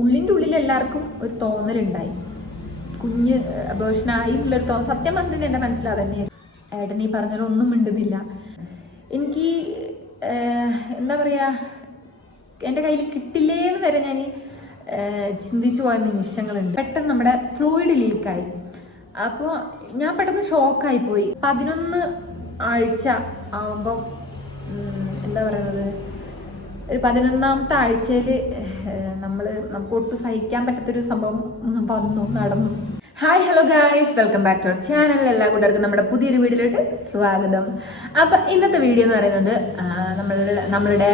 ഉള്ളിൻ്റെ ഉള്ളിൽ എല്ലാവർക്കും ഒരു തോന്നലുണ്ടായി, കുഞ്ഞ് അബോർഷനായി എന്നുള്ളൊരു തോന്നൽ. സത്യം പറഞ്ഞിട്ട് എൻ്റെ മനസ്സിലാതെ തന്നെയായിരുന്നു. ഏട്ടൻ ഈ പറഞ്ഞാലും ഒന്നും മിണ്ടുന്നില്ല. എനിക്ക് എന്താ പറയുക, എൻ്റെ കയ്യിൽ കിട്ടില്ലേ എന്ന് വരെ ഞാൻ ചിന്തിച്ചു പോയ നിമിഷങ്ങളുണ്ട്. പെട്ടെന്ന് നമ്മുടെ ഫ്ലൂയിഡ് ലീക്കായി. അപ്പോൾ ഞാൻ പെട്ടെന്ന് ഷോക്കായിപ്പോയി. 11 ആഴ്ച ആകുമ്പം എന്താ പറയുന്നത്, ഒരു 11ാമത്തെ ആഴ്ചയിൽ നമുക്ക് ഒട്ടും സഹിക്കാൻ പറ്റാത്തൊരു സംഭവം നടന്നു. Hi hello guys, welcome back to our channel. എല്ലാ കൂട്ടർക്കും നമ്മുടെ പുതിയൊരു വീഡിയോയിലോട്ട് സ്വാഗതം. അപ്പം ഇന്നത്തെ വീഡിയോ എന്ന് പറയുന്നത് നമ്മളുടെ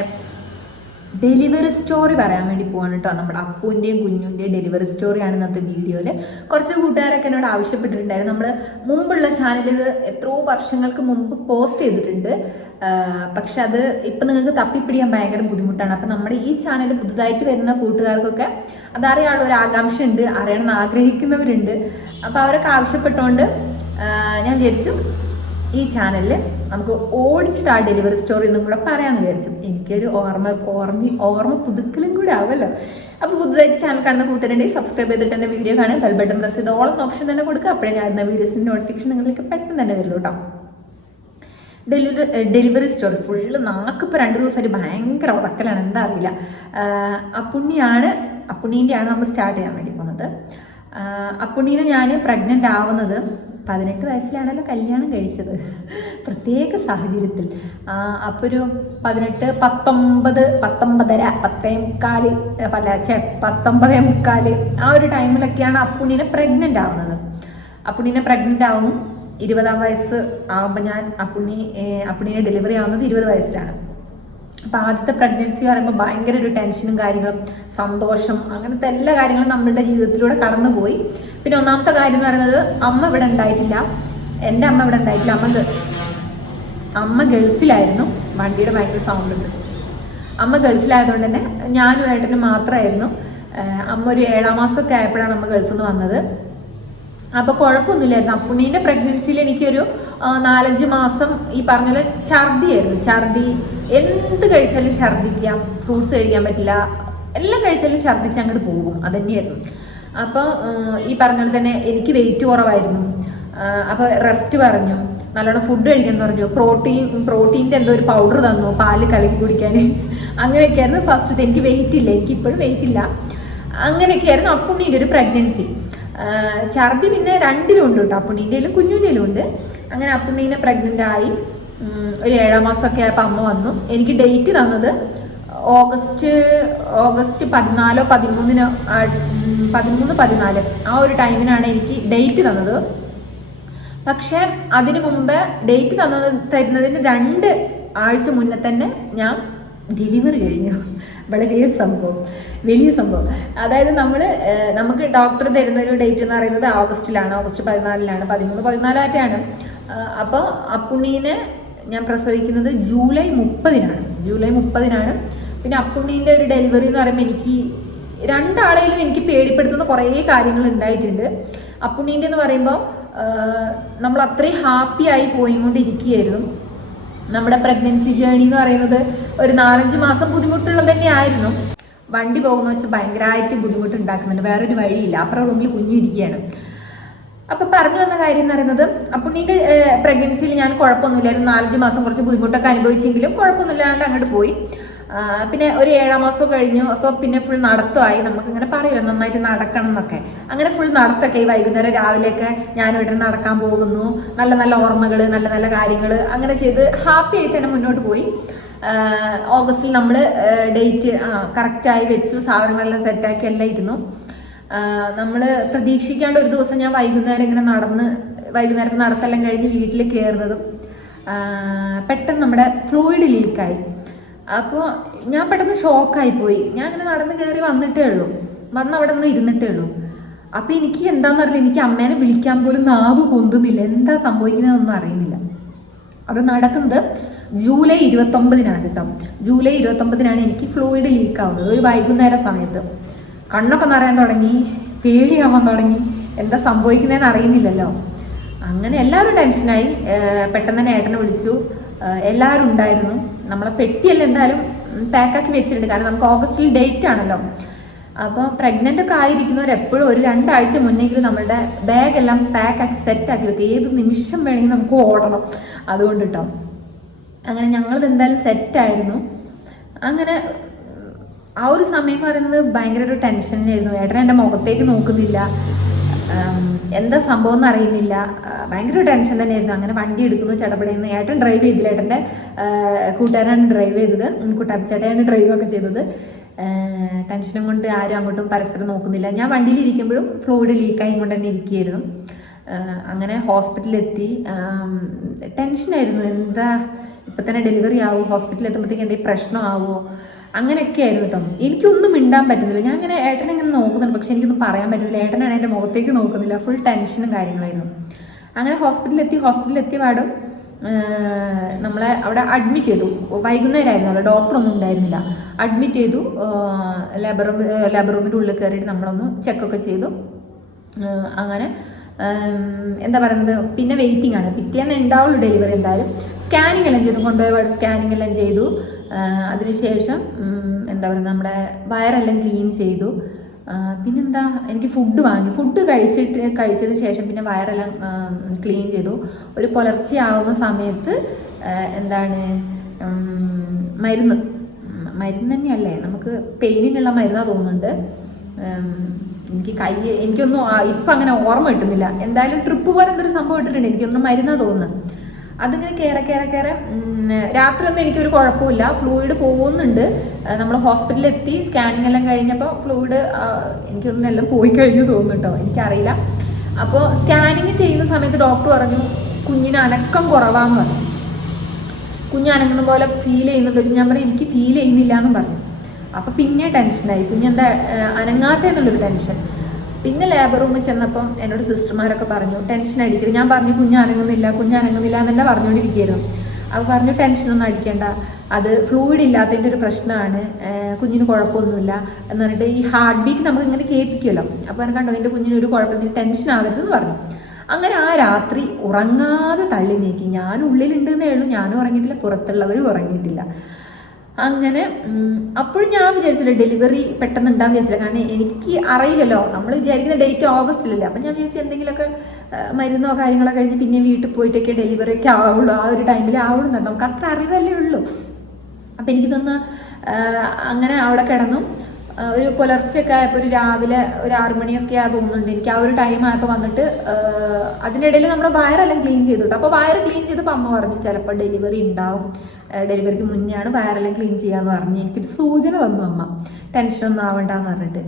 ഡെലിവറി സ്റ്റോറി പറയാൻ വേണ്ടി പോവാണ് കേട്ടോ. നമ്മുടെ അപ്പൂൻ്റെയും കുഞ്ഞുൻ്റെയും ഡെലിവറി സ്റ്റോറിയാണ് ഇന്നത്തെ വീഡിയോയിൽ. കുറച്ച് കൂട്ടുകാരൊക്കെ എന്നോട് ആവശ്യപ്പെട്ടിട്ടുണ്ടായിരുന്നു. നമ്മൾ മുമ്പുള്ള ചാനലിൽ ഇത് എത്രയോ വർഷങ്ങൾക്ക് മുമ്പ് പോസ്റ്റ് ചെയ്തിട്ടുണ്ട്. പക്ഷെ അത് ഇപ്പം നിങ്ങൾക്ക് തപ്പിപ്പിടിക്കാൻ ഭയങ്കര ബുദ്ധിമുട്ടാണ്. അപ്പം നമ്മുടെ ഈ ചാനൽ പുതുതായിട്ട് വരുന്ന കൂട്ടുകാർക്കൊക്കെ അതറിയാനുള്ള ഒരു ആകാംക്ഷ ഉണ്ട്, അറിയണമെന്ന് ആഗ്രഹിക്കുന്നവരുണ്ട്. അപ്പോൾ അവരൊക്കെ ആവശ്യപ്പെട്ടുകൊണ്ട് ഞാൻ വിചാരിച്ചു ഈ ചാനലിൽ നമുക്ക് ഓടിച്ചിട്ട് ആ ഡെലിവറി സ്റ്റോറി ഒന്നും കൂടെ പറയാമെന്ന് വിചാരിച്ചു. എനിക്കൊരു ഓർമ്മ പുതുക്കലും കൂടെ ആവുമല്ലോ. അപ്പോൾ പുതുതായിട്ട് ചാനൽ കാണുന്ന കൂട്ടുകാരുണ്ടെങ്കിൽ സബ്സ്ക്രൈബ് ചെയ്തിട്ട് എൻ്റെ വീഡിയോ കാണുക, ബെൽ ബട്ടൺ പ്രസ് ചെയ്ത് ഓൾ എന്ന ഓപ്ഷൻ തന്നെ കൊടുക്കുക. അപ്പോഴേ കാണുന്ന വീഡിയോസിൻ്റെ നോട്ടിഫിക്കേഷൻ നിങ്ങൾക്ക് പെട്ടെന്ന് തന്നെ വരുള്ളൂ കേട്ടോ. ഡെലിവറി സ്റ്റോറി ഫുള്ള് നാക്കിപ്പോൾ 2 ദിവസമായിട്ട് ഭയങ്കര ഉറക്കലാണ്, എന്താ അറിയില്ല. അപ്പുണ്ണീൻ്റെയാണ് നമ്മൾ സ്റ്റാർട്ട് ചെയ്യാൻ വേണ്ടി പോകുന്നത്. അപ്പുണ്ണീനെ ഞാൻ പ്രഗ്നൻ്റ് ആവുന്നത് 18 വയസ്സിലാണല്ലോ കല്യാണം കഴിച്ചത്, പ്രത്യേക സാഹചര്യത്തിൽ. അപ്പോൾ ഒരു 18, 19, 19 ആ ഒരു ടൈമിലൊക്കെയാണ് അപ്പുണ്ണീനെ പ്രഗ്നൻ്റ് ആവുന്നത്. അപ്പുണ്ണീനെ പ്രഗ്നൻ്റ് ആവും 20ാം വയസ്സ് ആകുമ്പോൾ ഞാൻ അപ്പുണ്ണീനെ ഡെലിവറി ആവുന്നത് 20 വയസ്സിലാണ്. അപ്പോൾ ആദ്യത്തെ പ്രഗ്നൻസി പറയുമ്പോൾ ഭയങ്കര ഒരു ടെൻഷനും കാര്യങ്ങളും, സന്തോഷം, അങ്ങനത്തെ എല്ലാ കാര്യങ്ങളും നമ്മളുടെ ജീവിതത്തിലൂടെ കടന്നുപോയി. പിന്നെ ഒന്നാമത്തെ കാര്യം എന്ന് പറയുന്നത്, അമ്മ ഇവിടെ ഉണ്ടായിട്ടില്ല, എൻ്റെ അമ്മ ഇവിടെ ഉണ്ടായിട്ടില്ല. അമ്മ ഗൾഫിലായിരുന്നു. വണ്ടിയുടെ ഭയങ്കര സൗണ്ട് ഉണ്ട്. അമ്മ ഗൾഫിലായതുകൊണ്ട് തന്നെ ഞാനും ഏട്ടനും മാത്രമായിരുന്നു. അമ്മ ഒരു 7ാം മാസമൊക്കെ ആയപ്പോഴാണ് അമ്മ ഗൾഫിൽ നിന്ന് വന്നത്. അപ്പോൾ കുഴപ്പമൊന്നുമില്ലായിരുന്നു. അപ്പുണ്ണീൻ്റെ പ്രഗ്നൻസിയിൽ എനിക്കൊരു 4-5 മാസം ഈ പറഞ്ഞ പോലെ ഛർദി, എന്ത് കഴിച്ചാലും ഛർദിക്കാം, ഫ്രൂട്ട്സ് കഴിക്കാൻ പറ്റില്ല, എല്ലാം കഴിച്ചാലും ഛർദിച്ച് അങ്ങോട്ട് പോകും, അതന്നെയായിരുന്നു. അപ്പോൾ ഈ പറഞ്ഞ പോലെ തന്നെ എനിക്ക് വെയിറ്റ് കുറവായിരുന്നു. അപ്പോൾ റെസ്റ്റ് പറഞ്ഞു, നല്ലോണം ഫുഡ് കഴിക്കണം എന്ന് പറഞ്ഞു. പ്രോട്ടീൻ്റെ എന്തോ ഒരു പൗഡർ തന്നു, പാല് കലക്കി കുടിക്കാൻ. അങ്ങനെയൊക്കെയായിരുന്നു ഫസ്റ്റത്തെ. എനിക്ക് വെയിറ്റ് ഇല്ല, എനിക്കിപ്പോഴും വെയിറ്റ് ഇല്ല. അങ്ങനെയൊക്കെയായിരുന്നു അപ്പുണ്ണീൻ്റെ ഒരു പ്രഗ്നൻസി. ഛർദി പിന്നെ 2ലും ഉണ്ട് കേട്ടോ, അപ്പുണ്ണീൻ്റെയിലും കുഞ്ഞുൻ്റെയിലും ഉണ്ട്. അങ്ങനെ അപ്പുണ്ണീനെ പ്രഗ്നൻ്റ് ആയി ഒരു 7ാം മാസമൊക്കെ ആയപ്പോൾ അമ്മ വന്നു. എനിക്ക് ഡേറ്റ് തന്നത് ഓഗസ്റ്റ് 14, 14 ആ ഒരു ടൈമിനാണ് എനിക്ക് ഡേറ്റ് തന്നത്. പക്ഷെ അതിനു മുമ്പ് ഡേറ്റ് തരുന്നതിന് 2 ആഴ്ച മുന്നേ തന്നെ ഞാൻ ഡെലിവറി കഴിഞ്ഞു. വളരെ വലിയ സംഭവം. അതായത് നമുക്ക് ഡോക്ടർ തരുന്ന ഒരു ഡേറ്റ് എന്ന് പറയുന്നത് ഓഗസ്റ്റ് 14, 13, 14 അപ്പോൾ അപ്പുണ്ണീനെ ഞാൻ പ്രസവിക്കുന്നത് ജൂലൈ 30. പിന്നെ അപ്പുണ്ണീൻ്റെ ഒരു ഡെലിവറി എന്ന് പറയുമ്പോൾ എനിക്ക് 2 ആളെയും എനിക്ക് പേടിപ്പെടുത്തുന്ന കുറേ കാര്യങ്ങൾ ഉണ്ടായിട്ടുണ്ട്. അപ്പുണ്ണീൻ്റെ എന്ന് പറയുമ്പോൾ നമ്മൾ അത്രയും ഹാപ്പി ആയി പോയിക്കൊണ്ടിരിക്കുകയായിരുന്നു. നമ്മുടെ പ്രഗ്നൻസി ജേണി എന്ന് പറയുന്നത് ഒരു 4-5 മാസം ബുദ്ധിമുട്ടുള്ളത് തന്നെയായിരുന്നു. വണ്ടി പോകുന്ന വെച്ചാൽ ഭയങ്കരമായിട്ട് ബുദ്ധിമുട്ടുണ്ടാക്കുന്നുണ്ട്, വേറൊരു വഴിയില്ല. അപ്പുറം റൂമിൽ കുഞ്ഞിരിക്കുകയാണ്. അപ്പോൾ പറഞ്ഞു വന്ന കാര്യം എന്ന് പറയുന്നത്, അപ്പുണ്ണീൻ്റെ പ്രഗ്നൻസിയിൽ ഞാൻ കുഴപ്പമൊന്നുമില്ലായിരുന്നു. 4-5 മാസം കുറച്ച് ബുദ്ധിമുട്ടൊക്കെ അനുഭവിച്ചെങ്കിലും കുഴപ്പമൊന്നുമില്ലാണ്ട് അങ്ങോട്ട് പോയി. പിന്നെ ഒരു 7ാം മാസം കഴിഞ്ഞു. അപ്പോൾ പിന്നെ ഫുൾ നടത്തമായി. നമുക്കിങ്ങനെ പറയില്ല നന്നായിട്ട് നടക്കണം എന്നൊക്കെ. അങ്ങനെ ഫുൾ നടത്തൊക്കെ ഈ വൈകുന്നേരം രാവിലെയൊക്കെ ഞാൻ ഇവിടെ നടക്കാൻ പോകുന്നു. നല്ല നല്ല ഓർമ്മകൾ, നല്ല നല്ല കാര്യങ്ങൾ അങ്ങനെ ചെയ്ത് ഹാപ്പി ആയിട്ട് തന്നെ മുന്നോട്ട് പോയി. ഓഗസ്റ്റിൽ നമ്മൾ ഡേറ്റ് കറക്റ്റായി വെച്ചു, സാധനങ്ങളെല്ലാം സെറ്റാക്കി എല്ലാം ഇരുന്നു. നമ്മൾ പ്രതീക്ഷിക്കാണ്ട് ഒരു ദിവസം ഞാൻ വൈകുന്നേരം ഇങ്ങനെ വൈകുന്നേരത്തെ നടത്തെല്ലാം കഴിഞ്ഞ് വീട്ടിൽ കയറുന്നതും പെട്ടെന്ന് നമ്മുടെ ഫ്ലൂയിഡ് ലീക്കായി. അപ്പോൾ ഞാൻ പെട്ടെന്ന് ഷോക്കായിപ്പോയി. ഞാൻ ഇങ്ങനെ നടന്ന് കയറി വന്നിട്ടേ ഉള്ളൂ, അവിടെ നിന്ന് ഇരുന്നിട്ടേ ഉള്ളൂ. അപ്പോൾ എനിക്ക് എന്താണെന്നറിയില്ല, എനിക്ക് അമ്മേനെ വിളിക്കാൻ പോലും നാവ് പൊന്തുന്നില്ല, എന്താ സംഭവിക്കുന്നതെന്നൊന്നും അറിയുന്നില്ല. അത് നടക്കുന്നത് ജൂലൈ 29 കേട്ടോ. ജൂലൈ 29 എനിക്ക് ഫ്ലൂയിഡ് ലീക്ക് ആവുന്നത്, ഒരു വൈകുന്നേര സമയത്ത്. കണ്ണൊക്കെ നിറയാൻ തുടങ്ങി, പേടിയാവാൻ തുടങ്ങി, എന്താ സംഭവിക്കുന്നതെന്ന് അറിയുന്നില്ലല്ലോ. അങ്ങനെ എല്ലാവരും ടെൻഷനായി. പെട്ടെന്ന് തന്നെ ഏട്ടനെ വിളിച്ചു, എല്ലാവരും ഉണ്ടായിരുന്നു. നമ്മളെ പെട്ടിയെല്ലാം എന്തായാലും പാക്കാക്കി വെച്ചിട്ടുണ്ട്, കാരണം നമുക്ക് ഓഗസ്റ്റിൽ ഡേറ്റ് ആണല്ലോ. അപ്പോൾ പ്രഗ്നൻ്റ് ഒക്കെ ആയിരിക്കുന്നവർ എപ്പോഴും ഒരു 2 ആഴ്ച മുന്നെങ്കിലും നമ്മളുടെ ബാഗെല്ലാം പാക്കാക്കി സെറ്റാക്കി വെക്കുക. ഏത് നിമിഷം വേണമെങ്കിൽ നമുക്ക് ഓടണം. അതുകൊണ്ട് കേട്ടോ അങ്ങനെ ഞങ്ങളത് എന്തായാലും സെറ്റായിരുന്നു. അങ്ങനെ ആ ഒരു സമയം എന്ന് പറയുന്നത് ഭയങ്കര ഒരു ടെൻഷനായിരുന്നു. ഏട്ടൻ എൻ്റെ മുഖത്തേക്ക് നോക്കുന്നില്ല, എന്താ സംഭവം എന്ന് അറിയുന്നില്ല, ഭയങ്കര ടെൻഷൻ തന്നെയായിരുന്നു. അങ്ങനെ വണ്ടി എടുക്കുന്നു, ചടപടയുന്നു. ഏട്ടൻ ഡ്രൈവ് ചെയ്തില്ല, ഏട്ടൻ്റെ കൂട്ടുകാരാണ് ഡ്രൈവ് ചെയ്തത്, കുട്ടാപ്പിച്ചേട്ടയാണ് ഡ്രൈവൊക്കെ ചെയ്തത്. ടെൻഷനും കൊണ്ട് ആരും അങ്ങോട്ടും പരസ്പരം നോക്കുന്നില്ല. ഞാൻ വണ്ടിയിലിരിക്കുമ്പോഴും ഫ്ലൂയിഡ് ലീക്കായി കൊണ്ട് തന്നെ ഇരിക്കുകയായിരുന്നു. അങ്ങനെ ഹോസ്പിറ്റലിലെത്തി. ടെൻഷനായിരുന്നു, എന്താ ഇപ്പം തന്നെ ഡെലിവറി ആവുമോ, ഹോസ്പിറ്റലിൽ എത്തുമ്പോഴത്തേക്ക് എന്തെങ്കിലും പ്രശ്നമാവുമോ, അങ്ങനെയൊക്കെ ആയിരുന്നു കേട്ടോ. എനിക്കൊന്നും മിണ്ടാൻ പറ്റുന്നില്ല. ഞാൻ ഇങ്ങനെ ഏട്ടനെ ഇങ്ങനെ നോക്കുന്നുണ്ട്, പക്ഷെ എനിക്കൊന്നും പറയാൻ പറ്റുന്നില്ല. ഏട്ടനാണ് എൻ്റെ മുഖത്തേക്ക് നോക്കുന്നില്ല, ഫുൾ ടെൻഷനും കാര്യങ്ങളായിരുന്നു. അങ്ങനെ ഹോസ്പിറ്റലിലെത്തിയ പാടും നമ്മളെ അവിടെ അഡ്മിറ്റ് ചെയ്തു. വൈകുന്നേരമായിരുന്നു, ഡോക്ടറൊന്നും ഉണ്ടായിരുന്നില്ല. അഡ്മിറ്റ് ചെയ്തു. ലേബർ റൂമിൻ്റെ ഉള്ളിൽ കയറിയിട്ട് നമ്മളൊന്ന് ചെക്കൊക്കെ ചെയ്തു. അങ്ങനെ എന്താ പറയുന്നത്, പിന്നെ വെയിറ്റിംഗ് ആണ്. പിറ്റേന്ന് ഉണ്ടാവുള്ളൂ ഡെലിവറി. എന്തായാലും സ്കാനിങ് എല്ലാം ചെയ്തു, കൊണ്ടുപോയ സ്കാനിങ് എല്ലാം ചെയ്തു. അതിനുശേഷം എന്താ പറയുക, നമ്മുടെ വയറെല്ലാം ക്ലീൻ ചെയ്തു. പിന്നെന്താ, എനിക്ക് ഫുഡ് വാങ്ങി. ഫുഡ് കഴിച്ചതിന് ശേഷം പിന്നെ വയറെല്ലാം ക്ലീൻ ചെയ്തു. ഒരു പുലർച്ചെയാവുന്ന സമയത്ത് എന്താണ് മരുന്ന് തന്നെയല്ലേ, നമുക്ക് പെയിനിനുള്ള മരുന്നാണ് തോന്നുന്നുണ്ട്. എനിക്കൊന്നും ഇപ്പം അങ്ങനെ ഓർമ്മ കിട്ടുന്നില്ല. എന്തായാലും ട്രിപ്പ് പോലെ എന്തൊരു സംഭവം ഇട്ടിട്ടുണ്ട്, എനിക്കൊന്നും മരുന്നാണ് തോന്നുന്നത്. അതിങ്ങനെ കയറെ രാത്രി ഒന്നും എനിക്കൊരു കുഴപ്പമില്ല. ഫ്ലൂയിഡ് പോകുന്നുണ്ട്. നമ്മൾ ഹോസ്പിറ്റലിൽ എത്തി, സ്കാനിങ് എല്ലാം കഴിഞ്ഞപ്പോൾ ഫ്ലൂയിഡ് എനിക്കൊന്നും എല്ലാം പോയി കഴിഞ്ഞു തോന്നുന്നു കേട്ടോ, എനിക്കറിയില്ല. അപ്പോൾ സ്കാനിങ് ചെയ്യുന്ന സമയത്ത് ഡോക്ടർ പറഞ്ഞു കുഞ്ഞിന് അനക്കം കുറവാന്ന് പറഞ്ഞു. കുഞ്ഞ് അനങ്ങുന്ന പോലെ ഫീൽ ചെയ്യുന്നുണ്ടോ ചോദിച്ചു. ഞാൻ പറഞ്ഞു എനിക്ക് ഫീൽ ചെയ്യുന്നില്ല എന്നും പറഞ്ഞു. അപ്പം പിന്നെ ടെൻഷനായി, കുഞ്ഞെന്താ അനങ്ങാത്തെന്നുള്ളൊരു ടെൻഷൻ. പിന്നെ ലേബർ റൂമിൽ ചെന്നപ്പം എന്നോട് സിസ്റ്റർമാരൊക്കെ പറഞ്ഞു ടെൻഷൻ അടിക്കരുത്. ഞാൻ പറഞ്ഞു കുഞ്ഞ് അനങ്ങുന്നില്ല എന്ന് തന്നെ പറഞ്ഞുകൊണ്ടിരിക്കുകയായിരുന്നു. അപ്പോൾ പറഞ്ഞു ടെൻഷനൊന്നും അടിക്കേണ്ട, അത് ഫ്ലൂയിഡ് ഇല്ലാത്തതിൻ്റെ ഒരു പ്രശ്നമാണ്, കുഞ്ഞിന് കുഴപ്പമൊന്നുമില്ല എന്ന് പറഞ്ഞിട്ട് ഈ ഹാർട്ട് ബീറ്റ് നമുക്ക് ഇങ്ങനെ കേൾപ്പിക്കുമല്ലോ. അപ്പോൾ എനിക്ക് കണ്ടോ നിൻ്റെ കുഞ്ഞിന് ഒരു കുഴപ്പമില്ല, ടെൻഷൻ ആവരുതെന്ന് പറഞ്ഞു. അങ്ങനെ ആ രാത്രി ഉറങ്ങാതെ തള്ളി നീക്കി. ഞാൻ ഉള്ളിലുണ്ടെന്നേ ഉള്ളൂ, ഞാനും ഉറങ്ങിയിട്ടില്ല, പുറത്തുള്ളവരും ഉറങ്ങിയിട്ടില്ല. അങ്ങനെ അപ്പോഴും ഞാൻ വിചാരിച്ചില്ല ഡെലിവറി പെട്ടെന്ന് ഉണ്ടാകാൻ വിചാരിച്ചില്ല. കാരണം എനിക്ക് അറിയില്ലല്ലോ, നമ്മൾ വിചാരിക്കുന്ന ഡേറ്റ് ഓഗസ്റ്റിലല്ലേ. അപ്പം ഞാൻ വിചാരിച്ചു എന്തെങ്കിലുമൊക്കെ മരുന്നോ കാര്യങ്ങളോ കഴിഞ്ഞ് പിന്നെ വീട്ടിൽ പോയിട്ടൊക്കെ ഡെലിവറി ഒക്കെ ആവുള്ളൂ, ആ ഒരു ടൈമിൽ ആവുള്ളൂ എന്നല്ല, നമുക്ക് അത്ര അറിവല്ലേ ഉള്ളൂ. അപ്പം എനിക്ക് തോന്നുന്നു അങ്ങനെ അവിടെ കിടന്നു. ഒരു പുലർച്ചയൊക്കെ ആയപ്പോൾ ഒരു രാവിലെ ഒരു 6 മണിയൊക്കെ തോന്നുന്നുണ്ട് എനിക്ക്. ആ ഒരു ടൈം ആയപ്പോൾ വന്നിട്ട് അതിനിടയിൽ നമ്മുടെ വയറെല്ലാം ക്ലീൻ ചെയ്തു കേട്ടോ. അപ്പോൾ വയറ് ക്ലീൻ ചെയ്തപ്പോൾ അമ്മ പറഞ്ഞു ചിലപ്പോൾ ഡെലിവറി ഉണ്ടാവും, ഡെലിവറിക്ക് മുന്നെയാണ് വയറെല്ലാം ക്ലീൻ ചെയ്യാമെന്ന് പറഞ്ഞ് എനിക്കൊരു സൂചന തന്നു അമ്മ, ടെൻഷനൊന്നും ആവണ്ടെന്ന് പറഞ്ഞിട്ട്.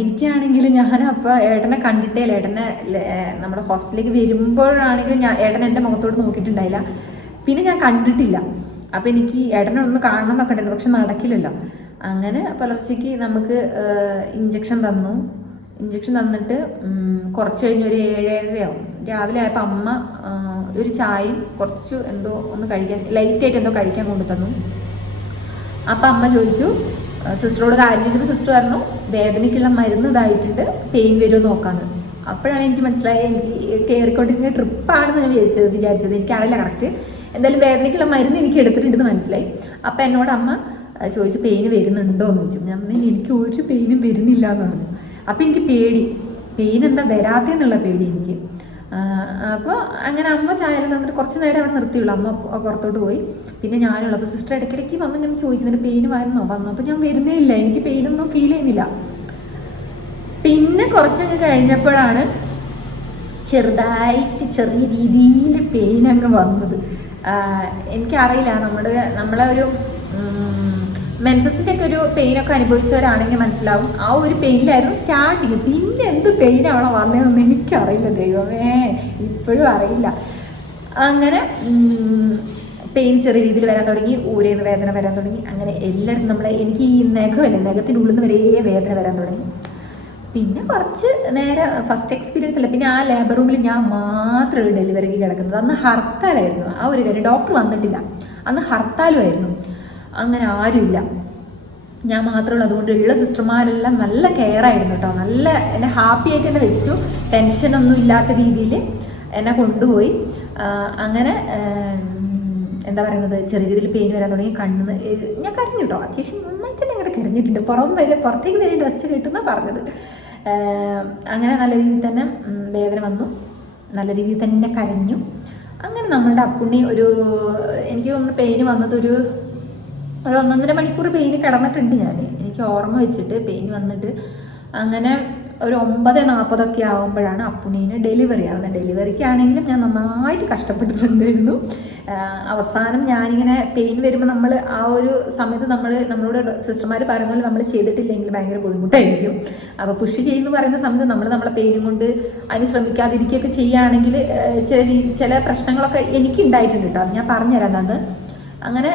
എനിക്കാണെങ്കിൽ ഞാൻ അപ്പോൾ ഏട്ടനെ കണ്ടിട്ടേ ഇല്ല. ഏട്ടനെ നമ്മുടെ ഹോസ്പിറ്റലിലേക്ക് വരുമ്പോഴാണെങ്കിലും ഏട്ടൻ എൻ്റെ മുഖത്തോട് നോക്കിയിട്ടുണ്ടായില്ല, പിന്നെ ഞാൻ കണ്ടിട്ടില്ല. അപ്പോൾ എനിക്ക് ഏട്ടനെ ഒന്ന് കാണണം എന്നൊക്കെ ഉണ്ടായിരുന്നു, പക്ഷെ നടക്കില്ലല്ലോ. അങ്ങനെ പുലർച്ചയ്ക്ക് നമുക്ക് ഇഞ്ചക്ഷൻ തന്നിട്ട് കുറച്ച് കഴിഞ്ഞ് ഒരു 7-7:30 ആവും. രാവിലെ ആയപ്പോൾ അമ്മ ഒരു ചായയും കുറച്ച് എന്തോ ഒന്ന് കഴിക്കാൻ ലൈറ്റായിട്ട് എന്തോ കഴിക്കാൻ കൊണ്ടു തന്നു. അപ്പം അമ്മ ചോദിച്ചു, സിസ്റ്ററോട് കാര്യം ചോദിച്ചപ്പോൾ സിസ്റ്റർ പറഞ്ഞു വേദനയ്ക്കുള്ള മരുന്ന് ഇതായിട്ടുണ്ട്, പെയിൻ വരുമോ നോക്കാമെന്ന്. അപ്പോഴാണ് എനിക്ക് മനസ്സിലായത് എനിക്ക് കയറിക്കൊണ്ടിരിക്കുന്ന ട്രിപ്പാണെന്ന് ഞാൻ വിചാരിച്ചത്. എനിക്കറിയില്ല കറക്റ്റ്. എന്തായാലും വേദനയ്ക്കുള്ള മരുന്ന് എനിക്ക് എടുത്തിട്ടുണ്ടെന്ന് മനസ്സിലായി. അപ്പം എന്നോട് അമ്മ ചോദിച്ചു പെയിന് വരുന്നുണ്ടോ എന്ന് ചോദിച്ചു. ഞാൻ പറഞ്ഞു എനിക്ക് ഒരു പെയിനും വരുന്നില്ല എന്ന് പറഞ്ഞു. അപ്പം എനിക്ക് പേടി, പെയിൻ എന്താ വരാത്തെന്നുള്ള പേടി എനിക്ക്. അപ്പോൾ അങ്ങനെ അമ്മ ചായ തന്നിട്ട് കുറച്ച് നേരം അവിടെ നിർത്തിയുള്ളൂ. അമ്മ പുറത്തോട്ട് പോയി. പിന്നെ ഞാനുള്ള അപ്പോൾ സിസ്റ്റർ ഇടയ്ക്കിടയ്ക്ക് വന്നിങ്ങനെ ചോദിക്കുന്നുണ്ട് പെയിന് വന്നു. അപ്പോൾ ഞാൻ വരുന്നേ ഇല്ല, എനിക്ക് പെയിനൊന്നും ഫീൽ ചെയ്യുന്നില്ല. പിന്നെ കുറച്ചങ്ങ് കഴിഞ്ഞപ്പോഴാണ് ചെറിയ രീതിയിൽ പെയിൻ അങ്ങ് വന്നത്. എനിക്കറിയില്ല, നമ്മളെ ഒരു മെൻസസിൻ്റെ ഒക്കെ ഒരു പെയിനൊക്കെ അനുഭവിച്ചവരാണെങ്കിൽ മനസ്സിലാവും. ആ ഒരു പെയിനിലായിരുന്നു സ്റ്റാർട്ടിങ്. പിന്നെ എന്ത് പെയിനാണോ വന്നതെന്ന് എനിക്കറിയില്ല, ദൈവമേ, ഇപ്പോഴും അറിയില്ല. അങ്ങനെ പെയിൻ ചെറിയ രീതിയിൽ വരാൻ തുടങ്ങി, ഊരേന്ന് വേദന വരാൻ തുടങ്ങി. അങ്ങനെ എല്ലായിടത്തും എനിക്ക് ഈ നഖത്തിൻ്റെ ഉള്ളിൽ നിന്ന് വരെ വേദന വരാൻ തുടങ്ങി. പിന്നെ കുറച്ച് നേരം ഫസ്റ്റ് എക്സ്പീരിയൻസ് അല്ല, പിന്നെ ആ ലേബർ റൂമിൽ ഞാൻ മാത്രമേ ഡെലിവറിക്ക് കിടക്കുന്നത്. അന്ന് ഹർത്താലായിരുന്നു, ആ ഒരു കാര്യം, ഡോക്ടർ വന്നിട്ടില്ല, അന്ന് ഹർത്താലുമായിരുന്നു. അങ്ങനെ ആരുമില്ല, ഞാൻ മാത്രമേ ഉള്ളൂ. അതുകൊണ്ട് ഉള്ള സിസ്റ്റർമാരെല്ലാം നല്ല കെയർ ആയിരുന്നു കേട്ടോ. നല്ല എന്നെ ഹാപ്പി ആയിട്ട് എന്നെ വെച്ചു, ടെൻഷനൊന്നും ഇല്ലാത്ത രീതിയിൽ എന്നെ കൊണ്ടുപോയി. അങ്ങനെ എന്താ പറയുന്നത്, ചെറിയ രീതിയിൽ പെയിൻ വരാൻ തുടങ്ങി. കണ്ണിന്ന് ഞാൻ കരഞ്ഞു കേട്ടോ, അത്യാവശ്യം നന്നായിട്ട് തന്നെ അങ്ങോട്ട് കരഞ്ഞിട്ടുണ്ട്. പുറത്തേക്ക് വരേണ്ട ഒച്ച കേട്ടെന്നാണ് പറഞ്ഞത്. അങ്ങനെ നല്ല രീതിയിൽ തന്നെ വേദന വന്നു, നല്ല രീതിയിൽ തന്നെ കരഞ്ഞു. അങ്ങനെ നമ്മളുടെ അപ്പുണ്ണി എനിക്ക് തോന്നുന്നു പെയിന് വന്നത് ഒരു 1.5 മണിക്കൂർ പെയിന് കിടന്നിട്ടുണ്ട് ഞാൻ, എനിക്ക് ഓർമ്മ വെച്ചിട്ട് പെയിൻ വന്നിട്ട്. അങ്ങനെ ഒരു 9:40 ആകുമ്പോഴാണ് അപ്പുണ്ണീന് ഡെലിവറി ആവുന്നത്. ഡെലിവറിക്കാണെങ്കിലും ഞാൻ നന്നായിട്ട് കഷ്ടപ്പെട്ടിട്ടുണ്ടായിരുന്നു. അവസാനം ഞാനിങ്ങനെ പെയിൻ വരുമ്പോൾ നമ്മൾ ആ ഒരു സമയത്ത് നമ്മളോട് സിസ്റ്റർമാർ പറയുന്ന പോലെ നമ്മൾ ചെയ്തിട്ടില്ലെങ്കിൽ ഭയങ്കര ബുദ്ധിമുട്ടായിരിക്കും. അപ്പോൾ പുഷ് ചെയ്യുന്നു പറയുന്ന സമയത്ത് നമ്മളെ പെയിനും കൊണ്ട് അതിന് ശ്രമിക്കാതിരിക്കുകയൊക്കെ ചെയ്യുകയാണെങ്കിൽ ചില പ്രശ്നങ്ങളൊക്കെ എനിക്ക് ഉണ്ടായിട്ടുണ്ട് കേട്ടോ. അത് ഞാൻ പറഞ്ഞുതരാം. അത് അങ്ങനെ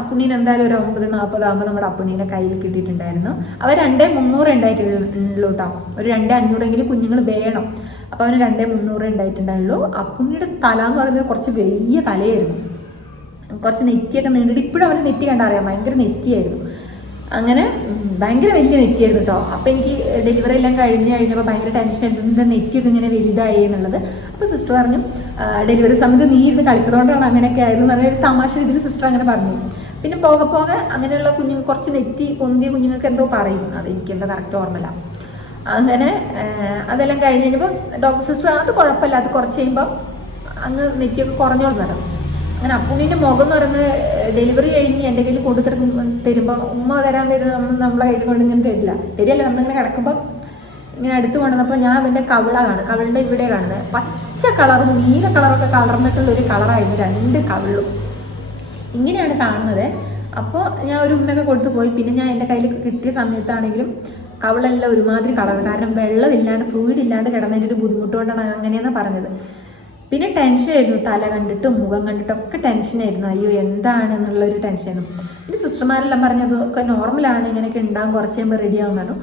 അപ്പുണ്ണീന് എന്തായാലും ഒരു 9:40 ആകുമ്പോൾ നമ്മുടെ അപ്പുണ്ണീനെ കയ്യിൽ കിട്ടിയിട്ടുണ്ടായിരുന്നു. അവർ 2,300 ഉണ്ടായിട്ടുള്ളൂ കേട്ടോ. ഒരു 2,500 കുഞ്ഞുങ്ങൾ വേണം. അപ്പോൾ അവന് 2,300 ഉണ്ടായിട്ടുണ്ടായുള്ളൂ. അപ്പുണ്ണിയുടെ തല എന്ന് പറയുന്നത് കുറച്ച് വലിയ തലയായിരുന്നു, കുറച്ച് നെറ്റിയൊക്കെ നീണ്ടിട്ട്. ഇപ്പോഴും അവന് നെറ്റി കണ്ടറിയാം, ഭയങ്കര നെറ്റിയായിരുന്നു. അങ്ങനെ ഭയങ്കര വലിയ നെറ്റിയായിരുന്നു കേട്ടോ. അപ്പോൾ എനിക്ക് ഡെലിവറി എല്ലാം കഴിഞ്ഞപ്പോൾ ഭയങ്കര ടെൻഷനായിരുന്നു, എൻ്റെ നെറ്റിയൊക്കെ ഇങ്ങനെ വലുതായി എന്നുള്ളത്. അപ്പോൾ സിസ്റ്റർ പറഞ്ഞു, ഡെലിവറി സമയത്ത് നീ ഇരുന്ന് കളിച്ചതുകൊണ്ടാണ് അങ്ങനെയൊക്കെ ആയിരുന്നു എന്നൊരു തമാശ രീതിയിൽ സിസ്റ്റർ അങ്ങനെ പറഞ്ഞു. പിന്നെ പോകെ അങ്ങനെയുള്ള കുറച്ച് നെറ്റി പൊന്തിയ കുഞ്ഞുങ്ങൾക്ക് എന്തോ പറയും, അതെനിക്കെന്തോ കറക്റ്റ് ഓർമ്മയില്ല. അങ്ങനെ അതെല്ലാം കഴിഞ്ഞ് കഴിഞ്ഞപ്പോൾ ഡോക്ടർ സിസ്റ്റർ അത് കുഴപ്പമില്ല, അത് കുറച്ച് കഴിയുമ്പോൾ അങ്ങ് നെറ്റിയൊക്കെ കുറഞ്ഞോളൂ നടന്നു. അങ്ങനെ അപ്പുണ്ണീൻ്റെ മുഖം എന്ന് പറയുന്നത് ഡെലിവറി കഴിഞ്ഞ് എൻ്റെ കയ്യിൽ തരുമ്പോൾ ഉമ്മ തരാൻ വരുന്ന നമ്മളെ കയ്യിൽ കൊണ്ട് ഇങ്ങനെ തരില്ല. നമ്മളിങ്ങനെ കിടക്കുമ്പോൾ ഇങ്ങനെ അടുത്ത് കൊണ്ടുവന്നപ്പോൾ ഞാൻ അവൻ്റെ കവിളിൻ്റെ ഇവിടെ കാണുന്നത് പച്ച കളറും നീല കളറൊക്കെ കളർന്നിട്ടുള്ളൊരു കളറായിരുന്നു 2 കവിളും. ഇങ്ങനെയാണ് കാണുന്നത്. അപ്പോൾ ഞാൻ ഒരു ഉമ്മയൊക്കെ കൊടുത്തു പോയി. പിന്നെ ഞാൻ എൻ്റെ കയ്യിൽ കിട്ടിയ സമയത്താണെങ്കിലും കവിളെല്ലാം ഒരുമാതിരി കളർ, കാരണം വെള്ളമില്ലാണ്ട് ഫ്ലൂയിഡ് ഇല്ലാണ്ട് കിടന്നതിൻ്റെ ഒരു ബുദ്ധിമുട്ടുകൊണ്ടാണ് അങ്ങനെയെന്നാണ് പറഞ്ഞത്. പിന്നെ ടെൻഷനായിരുന്നു, തല കണ്ടിട്ടും മുഖം കണ്ടിട്ടൊക്കെ ടെൻഷനായിരുന്നു. അയ്യോ എന്താണെന്നുള്ളൊരു ടെൻഷനായിരുന്നു. പിന്നെ സിസ്റ്റർമാരെല്ലാം പറഞ്ഞു അതൊക്കെ നോർമലാണ്, ഇങ്ങനെയൊക്കെ ഉണ്ടാകും, കുറച്ച് കഴിയുമ്പോൾ റെഡി ആവും പറഞ്ഞു.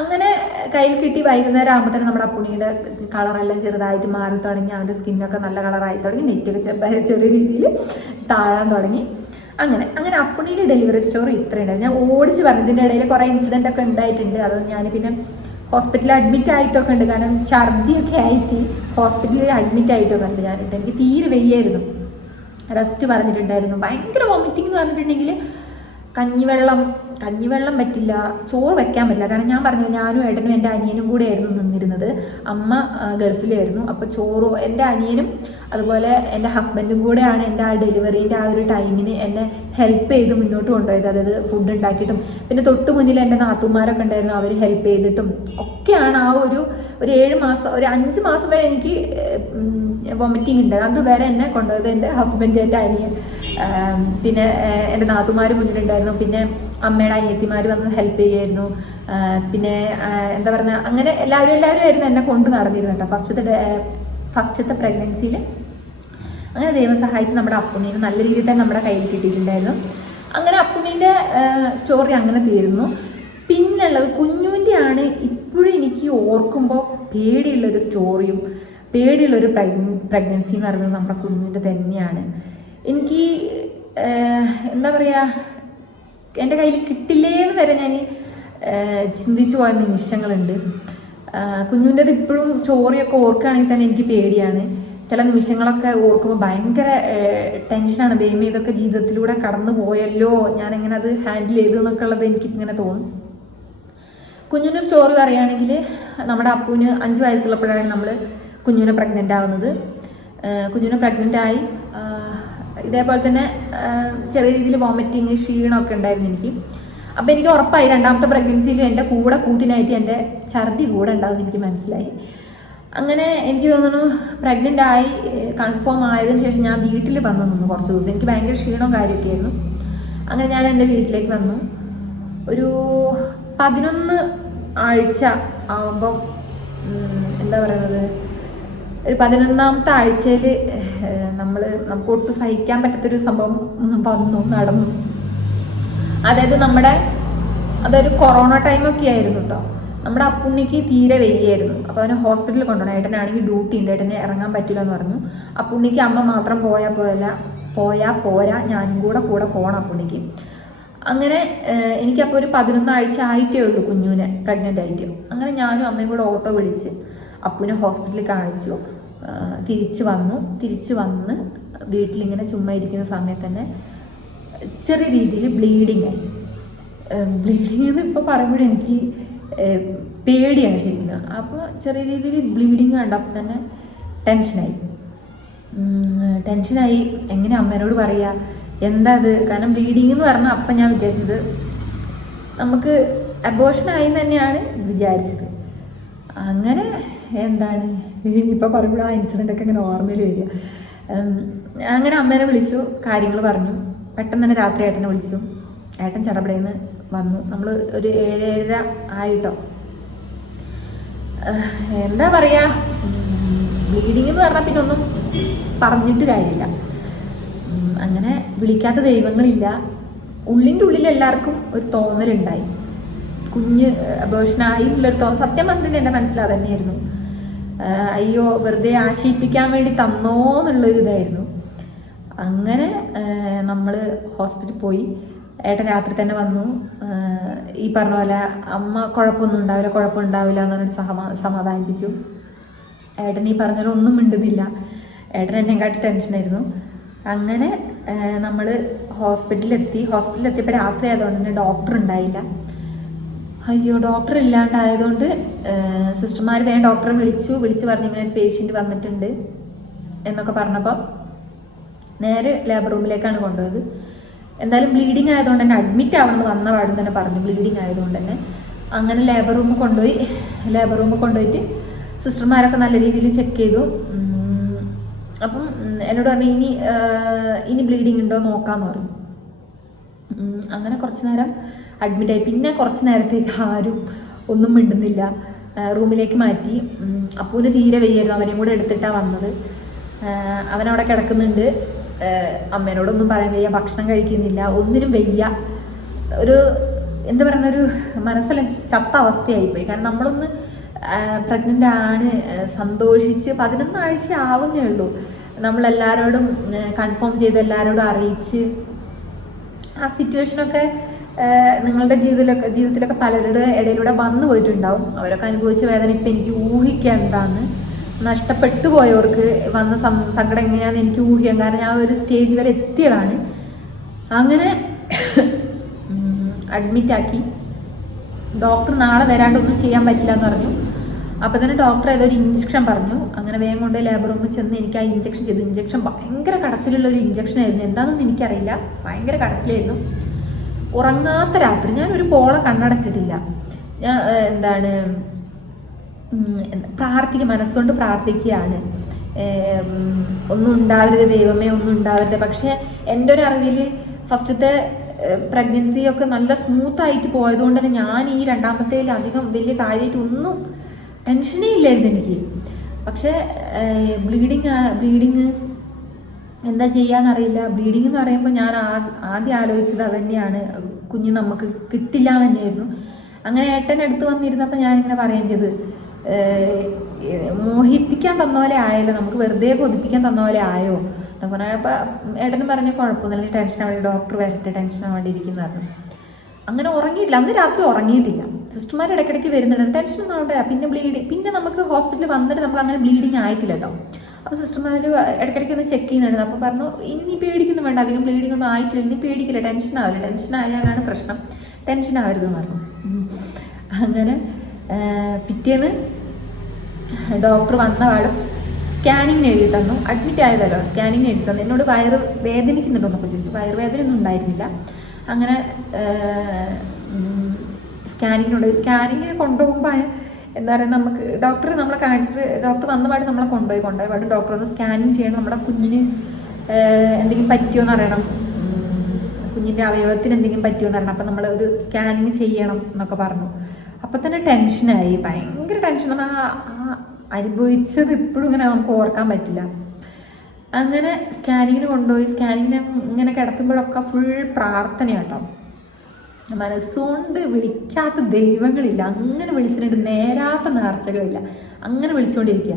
അങ്ങനെ കയ്യിൽ കിട്ടി. വൈകുന്നേരം ആകുമ്പോൾ തന്നെ നമ്മുടെ അപ്പുണ്ണിയുടെ കളറെല്ലാം ചെറുതായിട്ട് മാറി തുടങ്ങി, അവൻ്റെ സ്കിന്നൊക്കെ നല്ല കളറായി തുടങ്ങി, നെറ്റൊക്കെ ചെറിയ രീതിയിൽ താഴാൻ തുടങ്ങി. അങ്ങനെ അപ്പുണ്ണിയുടെ ഡെലിവറി സ്റ്റോറി ഇത്രയുണ്ടായി. ഞാൻ ഓടിച്ച് പറഞ്ഞു, ഇതിൻ്റെ ഇടയിൽ കുറേ ഇൻസിഡൻ്റ് ഒക്കെ ഉണ്ടായിട്ടുണ്ട്. അത് ഞാൻ പിന്നെ ഹോസ്പിറ്റലിൽ അഡ്മിറ്റ് ആയിട്ടൊക്കെ ഉണ്ട്, കാരണം ഛർദിയൊക്കെ ആയിട്ട് ഹോസ്പിറ്റലിൽ അഡ്മിറ്റ് ആയിട്ടൊക്കെ ഉണ്ട് ഞാനിട്ട്. എനിക്ക് തീരെ വയ്യായിരുന്നു, റെസ്റ്റ് പറഞ്ഞിട്ടുണ്ടായിരുന്നു. ഭയങ്കര വോമിറ്റിംഗ് എന്ന് പറഞ്ഞിട്ടുണ്ടെങ്കിൽ കഞ്ഞിവെള്ളം പറ്റില്ല, ചോറ് വെക്കാൻ പറ്റില്ല. കാരണം ഞാൻ പറഞ്ഞു, ഞാനും ഏട്ടനും എൻ്റെ അനിയനും കൂടെ ആയിരുന്നു നിന്നിരുന്നത്. അമ്മ ഗൾഫിലായിരുന്നു. അപ്പോൾ ചോറും എൻ്റെ അനിയനും അതുപോലെ എൻ്റെ ഹസ്ബൻഡും കൂടെയാണ് എൻ്റെ ആ ഡെലിവറീൻ്റെ ആ ഒരു ടൈമിന് എന്നെ ഹെൽപ്പ് ചെയ്ത് മുന്നോട്ട് കൊണ്ടുപോയത്. അതായത് ഫുഡ് ഉണ്ടാക്കിയിട്ടും പിന്നെ തൊട്ട് മുന്നിൽ എൻ്റെ നാത്തുമാരൊക്കെ ഉണ്ടായിരുന്നു, അവർ ഹെൽപ്പ് ചെയ്തിട്ടും ഒക്കെയാണ് ആ ഒരു 7 മാസം, ഒരു 5 മാസം വരെ എനിക്ക് വോമിറ്റിംഗ് ഉണ്ട്. അതുവരെ എന്നെ കൊണ്ടുപോയത് എൻ്റെ ഹസ്ബൻഡ്, എൻ്റെ അനിയൻ, പിന്നെ എൻ്റെ നാത്തുമാർ മുന്നിലുണ്ടായിരുന്നു. പിന്നെ അമ്മയുടെ അനിയത്തിമാർ വന്ന് ഹെൽപ്പ് ചെയ്യുമായിരുന്നു. പിന്നെ എന്താ പറയുക, അങ്ങനെ എല്ലാവരും ആയിരുന്നു എന്നെ കൊണ്ട് നടന്നിരുന്നു കേട്ടോ ഫസ്റ്റത്തെ പ്രഗ്നൻസിയിൽ. അങ്ങനെ ദൈവം സഹായിച്ച് നമ്മുടെ അപ്പുണ്ണീനെ നല്ല രീതിയിൽ തന്നെ നമ്മുടെ കയ്യിൽ കിട്ടിയിട്ടുണ്ടായിരുന്നു. അങ്ങനെ അപ്പുണ്ണീൻ്റെ സ്റ്റോറി അങ്ങനെ തീരുന്നു. പിന്നുള്ളത് കുഞ്ഞുവിൻ്റെ ആണ്. ഇപ്പോഴും എനിക്ക് ഓർക്കുമ്പോൾ പേടിയുള്ളൊരു സ്റ്റോറിയും പേടിയുള്ളൊരു പ്രഗ്നൻസി എന്ന് പറയുന്നത് നമ്മുടെ കുഞ്ഞിൻ്റെ തന്നെയാണ്. എനിക്ക് എന്താ പറയുക, എൻ്റെ കയ്യിൽ കിട്ടില്ലേന്ന് വരെ ഞാൻ ചിന്തിച്ചു പോയ നിമിഷങ്ങളുണ്ട്. കുഞ്ഞിൻ്റെത് ഇപ്പോഴും സ്റ്റോറിയൊക്കെ ഓർക്കുകയാണെങ്കിൽ തന്നെ എനിക്ക് പേടിയാണ്. ചില നിമിഷങ്ങളൊക്കെ ഓർക്കുമ്പോൾ ഭയങ്കര ടെൻഷനാണ്. ദൈവമേ, ഇതൊക്കെ ജീവിതത്തിലൂടെ കടന്നു പോയല്ലോ, ഞാനെങ്ങനെ അത് ഹാൻഡിൽ ചെയ്തു എന്നൊക്കെ ഉള്ളത് എനിക്കിങ്ങനെ തോന്നും. കുഞ്ഞിൻ്റെ സ്റ്റോറി പറയുകയാണെങ്കിൽ നമ്മുടെ അപ്പുവിന് 5 വയസ്സുള്ളപ്പോഴാണ് നമ്മൾ കുഞ്ഞിനെ പ്രഗ്നൻ്റ് ആവുന്നത്. കുഞ്ഞിനെ പ്രഗ്നൻ്റായി ഇതേപോലെ തന്നെ ചെറിയ രീതിയിൽ വോമിറ്റിങ്, ക്ഷീണമൊക്കെ ഉണ്ടായിരുന്നു എനിക്ക്. അപ്പോൾ എനിക്ക് ഉറപ്പായി രണ്ടാമത്തെ പ്രഗ്നൻസിയിലും എൻ്റെ കൂട്ടിനായിട്ട് എൻ്റെ ഛർദി കൂടെ ഉണ്ടാവുമെന്ന് എനിക്ക് മനസ്സിലായി. അങ്ങനെ എനിക്ക് തോന്നുന്നു പ്രഗ്നൻ്റ് ആയി കൺഫേം ആയതിനു ശേഷം ഞാൻ വീട്ടിൽ വന്നു നിന്നു കുറച്ച് ദിവസം. എനിക്ക് ഭയങ്കര ക്ഷീണവും കാര്യമൊക്കെ ആയിരുന്നു. അങ്ങനെ ഞാൻ എൻ്റെ വീട്ടിലേക്ക് വന്നു. ഒരു 11 ആഴ്ച ആകുമ്പം എന്താ പറയുന്നത്, ഒരു 11ാമത്തെ ആഴ്ചയിൽ നമുക്ക് ഒട്ടും സഹിക്കാൻ പറ്റാത്തൊരു സംഭവം നടന്നു. അതായത് കൊറോണ ടൈമൊക്കെ ആയിരുന്നു കേട്ടോ. നമ്മുടെ അപ്പുണ്ണിക്ക് തീരെ വയ്യായിരുന്നു. അപ്പോൾ അവന് ഹോസ്പിറ്റലിൽ കൊണ്ടുപോകണം. ഏട്ടനാണെങ്കിൽ ഡ്യൂട്ടി ഉണ്ട്, ഏട്ടനെ ഇറങ്ങാൻ പറ്റില്ല എന്ന് പറഞ്ഞു. അപ്പുണ്ണിക്ക് അമ്മ മാത്രം പോയാൽ പോരാ, ഞാനും കൂടെ പോകണം അപ്പുണ്ണിക്ക്. അങ്ങനെ എനിക്കപ്പോൾ ഒരു 11 ആഴ്ച ആയിട്ടേ ഉള്ളൂ കുഞ്ഞുവിനെ പ്രഗ്നൻ്റ് ആയിട്ട്. അങ്ങനെ ഞാനും അമ്മയും കൂടെ ഓട്ടോ പിടിച്ച് അപ്പുവിനെ ഹോസ്പിറ്റലിൽ കാണിച്ചു. തിരിച്ച് വന്ന് വീട്ടിലിങ്ങനെ ചുമ്മാ ഇരിക്കുന്ന സമയത്ത് തന്നെ ചെറിയ രീതിയിൽ ബ്ലീഡിങ് ആയി. ബ്ലീഡിങ് എന്ന് ഇപ്പോൾ പറയുമ്പോഴെനിക്ക് പേടിയാണ് ശരിക്കും. അപ്പോൾ ചെറിയ രീതിയിൽ ബ്ലീഡിങ് കണ്ടപ്പോൾ തന്നെ ടെൻഷനായി. എങ്ങനെ അമ്മേനോട് പറയുക, എന്താ അത്? കാരണം ബ്ലീഡിങ് എന്ന് പറഞ്ഞാൽ അപ്പം ഞാൻ വിചാരിച്ചത് നമുക്ക് അബോർഷനായി തന്നെയാണ് വിചാരിച്ചത്. അങ്ങനെ എന്താണ് ഇപ്പോൾ പറയുമ്പോൾ ആ ഇൻസിഡൻ്റൊക്കെ ഇങ്ങനെ ഓർമ്മയിൽ വരിക. അങ്ങനെ അമ്മേനെ വിളിച്ചു, കാര്യങ്ങൾ പറഞ്ഞു. പെട്ടെന്ന് തന്നെ രാത്രി ഏട്ടനെ വിളിച്ചു. ഏട്ടൻ ചടപടേന്ന് വന്നു. നമ്മൾ ഒരു 7-7:30 ആയിട്ടോ. എന്താ പറയുക, ബ്ലീഡിങ് എന്ന് പറഞ്ഞാൽ പിന്നെ ഒന്നും പറഞ്ഞിട്ട് കാര്യമില്ല. അങ്ങനെ വിളിക്കാത്ത ദൈവങ്ങളില്ല. ഉള്ളിൻ്റെ ഉള്ളിൽ എല്ലാവർക്കും ഒരു തോന്നലുണ്ടായി, കുഞ്ഞ് അബോർഷനായി എന്നുള്ളൊരു സത്യം പറഞ്ഞിട്ടുണ്ട് എൻ്റെ മനസ്സിൽ അത് തന്നെയായിരുന്നു. അയ്യോ വെറുതെ ആശയിപ്പിക്കാൻ വേണ്ടി തന്നോ എന്നുള്ളൊരു ഇതായിരുന്നു. അങ്ങനെ നമ്മൾ ഹോസ്പിറ്റലിൽ പോയി. ഏട്ടൻ രാത്രി തന്നെ വന്നു. ഈ പറഞ്ഞ പോലെ അമ്മ കുഴപ്പമൊന്നും ഉണ്ടാവില്ല എന്ന് പറഞ്ഞിട്ട് സമാധാനിപ്പിച്ചു. ഏട്ടൻ ഈ പറഞ്ഞ പോലെ ഒന്നും മിണ്ടുന്നില്ല. ഏട്ടൻ എന്നെക്കാട്ടി ടെൻഷനായിരുന്നു. അങ്ങനെ നമ്മൾ ഹോസ്പിറ്റലിലെത്തിയപ്പോൾ രാത്രി ആയതുകൊണ്ട് തന്നെ ഡോക്ടർ ഉണ്ടായില്ല. അയ്യോ, ഡോക്ടർ ഇല്ലാണ്ടായതുകൊണ്ട് സിസ്റ്റർമാർ വേഗം ഡോക്ടറെ വിളിച്ച് പറഞ്ഞ് ഇങ്ങനെ ഒരു പേഷ്യൻ്റ് വന്നിട്ടുണ്ട് എന്നൊക്കെ പറഞ്ഞപ്പോൾ നേരെ ലേബർ റൂമിലേക്കാണ് കൊണ്ടുപോയത്. എന്തായാലും ബ്ലീഡിങ് ആയതുകൊണ്ട് തന്നെ അഡ്മിറ്റ് ആവണമെന്ന് വന്ന പാടും തന്നെ പറഞ്ഞു, ബ്ലീഡിങ് ആയതുകൊണ്ട് തന്നെ. അങ്ങനെ ലേബർ റൂമിൽ കൊണ്ടുപോയിട്ട് സിസ്റ്റർമാരൊക്കെ നല്ല രീതിയിൽ ചെക്ക് ചെയ്തു. അപ്പം എന്നോട് പറഞ്ഞു ഇനി ബ്ലീഡിങ് ഉണ്ടോ നോക്കാമെന്ന് പറഞ്ഞു. അങ്ങനെ കുറച്ച് നേരം അഡ്മിറ്റായി. പിന്നെ കുറച്ച് നേരത്തേക്ക് ആരും ഒന്നും മിണ്ടുന്നില്ല. റൂമിലേക്ക് മാറ്റി. അപ്പൂന് തീരെ വയ്യായിരുന്നു. അവനെയും കൂടെ എടുത്തിട്ടാണ് വന്നത്. അവനവിടെ കിടക്കുന്നുണ്ട്. അമ്മേനോടൊന്നും പറയാൻ വയ്യ, ഭക്ഷണം കഴിക്കുന്നില്ല, ഒന്നിനും വയ്യ. ഒരു എന്താ പറയുന്ന ഒരു മനസ്സെല്ലാം ചത്ത അവസ്ഥയായിപ്പോയി. കാരണം നമ്മളൊന്ന് പ്രഗ്നൻ്റ് ആണ്, സന്തോഷിച്ച് 11 ആഴ്ച ആവുന്നേ ഉള്ളൂ. നമ്മളെല്ലാവരോടും കൺഫേം ചെയ്ത് എല്ലാവരോടും അറിയിച്ച് ആ സിറ്റുവേഷനൊക്കെ നിങ്ങളുടെ ജീവിതത്തിലൊക്കെ പലരുടെ ഇടയിലൂടെ വന്നു പോയിട്ടുണ്ടാവും. അവരൊക്കെ അനുഭവിച്ച വേദന ഇപ്പം എനിക്ക് ഊഹിക്കാം എന്താന്ന്. നഷ്ടപ്പെട്ടു പോയവർക്ക് വന്ന സങ്കടം എങ്ങനെയാണെന്ന് എനിക്ക് ഊഹിക്കാം. കാരണം ഞാൻ ഒരു സ്റ്റേജ് വരെ എത്തിയതാണ്. അങ്ങനെ അഡ്മിറ്റാക്കി. ഡോക്ടർ നാളെ വരാണ്ടൊന്നും ചെയ്യാൻ പറ്റില്ല എന്ന് പറഞ്ഞു. അപ്പോൾ തന്നെ ഡോക്ടർ ഏതൊരു ഇഞ്ചക്ഷൻ പറഞ്ഞു. അങ്ങനെ വേഗം കൊണ്ട് ലേബർ റൂമിൽ ചെന്ന് എനിക്ക് ആ ഇഞ്ചക്ഷൻ ചെയ്തു. ഇഞ്ചക്ഷൻ ഭയങ്കര കടച്ചിലുള്ളൊരു ഇഞ്ചക്ഷൻ ആയിരുന്നു. എന്താണെന്നൊന്നും എനിക്കറിയില്ല, ഭയങ്കര കടച്ചിലായിരുന്നു. ഉറങ്ങാത്ത രാത്രി ഞാനൊരു പോള കണ്ണടച്ചിട്ടില്ല. ഞാൻ മനസ്സുകൊണ്ട് പ്രാർത്ഥിക്കുകയാണ്, ഒന്നും ഉണ്ടാവരുത് ദൈവമേ, ഒന്നും ഉണ്ടാവരുത്. പക്ഷേ എൻ്റെ ഒരു അറിവിൽ ഫസ്റ്റത്തെ പ്രഗ്നൻസിയൊക്കെ നല്ല സ്മൂത്തായിട്ട് പോയതുകൊണ്ട് തന്നെ ഞാൻ ഈ രണ്ടാമത്തേൽ അധികം വലിയ കാര്യമായിട്ട് ഒന്നും ടെൻഷനേ ഇല്ലായിരുന്നു എനിക്ക്. പക്ഷേ ബ്ലീഡിങ് എന്താ ചെയ്യാന്നറിയില്ല. ബ്ലീഡിങ് എന്ന് പറയുമ്പോൾ ഞാൻ ആദ്യം ആലോചിച്ചത് അത് തന്നെയാണ്, കുഞ്ഞ് നമുക്ക് കിട്ടില്ല എന്ന് തന്നെയായിരുന്നു. അങ്ങനെ ഏട്ടനടുത്ത് വന്നിരുന്നപ്പോൾ ഞാനിങ്ങനെ പറയുകയും ചെയ്ത്, മോഹിപ്പിക്കാൻ തന്ന പോലെ ആയല്ലോ, നമുക്ക് വെറുതെ കൊതിപ്പിക്കാൻ തന്ന പോലെ ആയോ എന്നൊക്കെ പറഞ്ഞാൽ. അപ്പോൾ ഏട്ടനും പറഞ്ഞ കുഴപ്പമൊന്നുമില്ല, ടെൻഷൻ ആവേണ്ടി, ഡോക്ടർ വരട്ടെ, ടെൻഷൻ ആവേണ്ടി ഇരിക്കുന്നു പറഞ്ഞു. അങ്ങനെ ഉറങ്ങിയിട്ടില്ല, അന്ന് രാത്രി ഉറങ്ങിയിട്ടില്ല. സിസ്റ്റർമാർ ഇടയ്ക്കിടയ്ക്ക് വരുന്നുണ്ട്, ടെൻഷനൊന്നും ആവട്ടെ. പിന്നെ നമുക്ക് ഹോസ്പിറ്റലിൽ വന്നിട്ട് നമുക്ക് അങ്ങനെ ബ്ലീഡിങ് ആയിട്ടില്ല കേട്ടോ. അപ്പോൾ സിസ്റ്റർമാർ ഇടയ്ക്കിടയ്ക്ക് ഒന്ന് ചെക്ക് ചെയ്യുന്നുണ്ട്. അപ്പോൾ പറഞ്ഞു ഇനി പേടിക്കുന്നു വേണ്ട, അധികം ബ്ലീഡിങ് ഒന്നും ആയിട്ടില്ല, ഇനി പേടിക്കില്ല, ടെൻഷൻ ആവില്ല, ടെൻഷൻ ആയാലാണ് പ്രശ്നം, ടെൻഷൻ ആവരുതെന്ന് പറഞ്ഞു. അങ്ങനെ പിറ്റേന്ന് ഡോക്ടർ വന്ന പാടും സ്കാനിങ്ങിന് എഴുതി തന്നു. അഡ്മിറ്റ് ആയതല്ലോ, സ്കാനിങ്ങിന് എഴുതി തന്നു. എന്നോട് വയറ് വേദനിക്കുന്നുണ്ടോ എന്നൊക്കെ ചോദിച്ചു. വയറുവേദന ഒന്നും ഉണ്ടായിരുന്നില്ല. അങ്ങനെ സ്കാനിങ്ങിന് കൊണ്ടുപോകുമ്പോൾ എന്താ പറയുക, നമുക്ക് ഡോക്ടർ നമ്മളെ കാണിച്ചിട്ട് ഡോക്ടർ വന്ന പാട് നമ്മളെ കൊണ്ടുപോയി പാടും ഡോക്ടർ ഒന്ന് സ്കാനിങ് ചെയ്യണം, നമ്മുടെ കുഞ്ഞിന് എന്തെങ്കിലും പറ്റിയോന്ന് അറിയണം, കുഞ്ഞിൻ്റെ അവയവത്തിന് എന്തെങ്കിലും പറ്റിയോന്ന് അറിയണം. അപ്പം നമ്മൾ ഒരു സ്കാനിങ് ചെയ്യണം എന്നൊക്കെ പറഞ്ഞു. അപ്പം തന്നെ ടെൻഷനായി, ഭയങ്കര ടെൻഷൻ. അനുഭവിച്ചത് ഇപ്പോഴും ഇങ്ങനെ നമുക്ക് ഓർക്കാൻ പറ്റില്ല. അങ്ങനെ സ്കാനിങ്ങിന് കൊണ്ടുപോയി. സ്കാനിങ്ങിന് ഇങ്ങനെ കിടത്തുമ്പോഴൊക്കെ ഫുൾ പ്രാർത്ഥനയാട്ടോ. മനസ്സുകൊണ്ട് വിളിക്കാത്ത ദൈവങ്ങളില്ല, അങ്ങനെ വിളിച്ചിട്ടുണ്ട്. നേരാത്ത നേർച്ചകളില്ല, അങ്ങനെ വിളിച്ചുകൊണ്ടിരിക്കുക.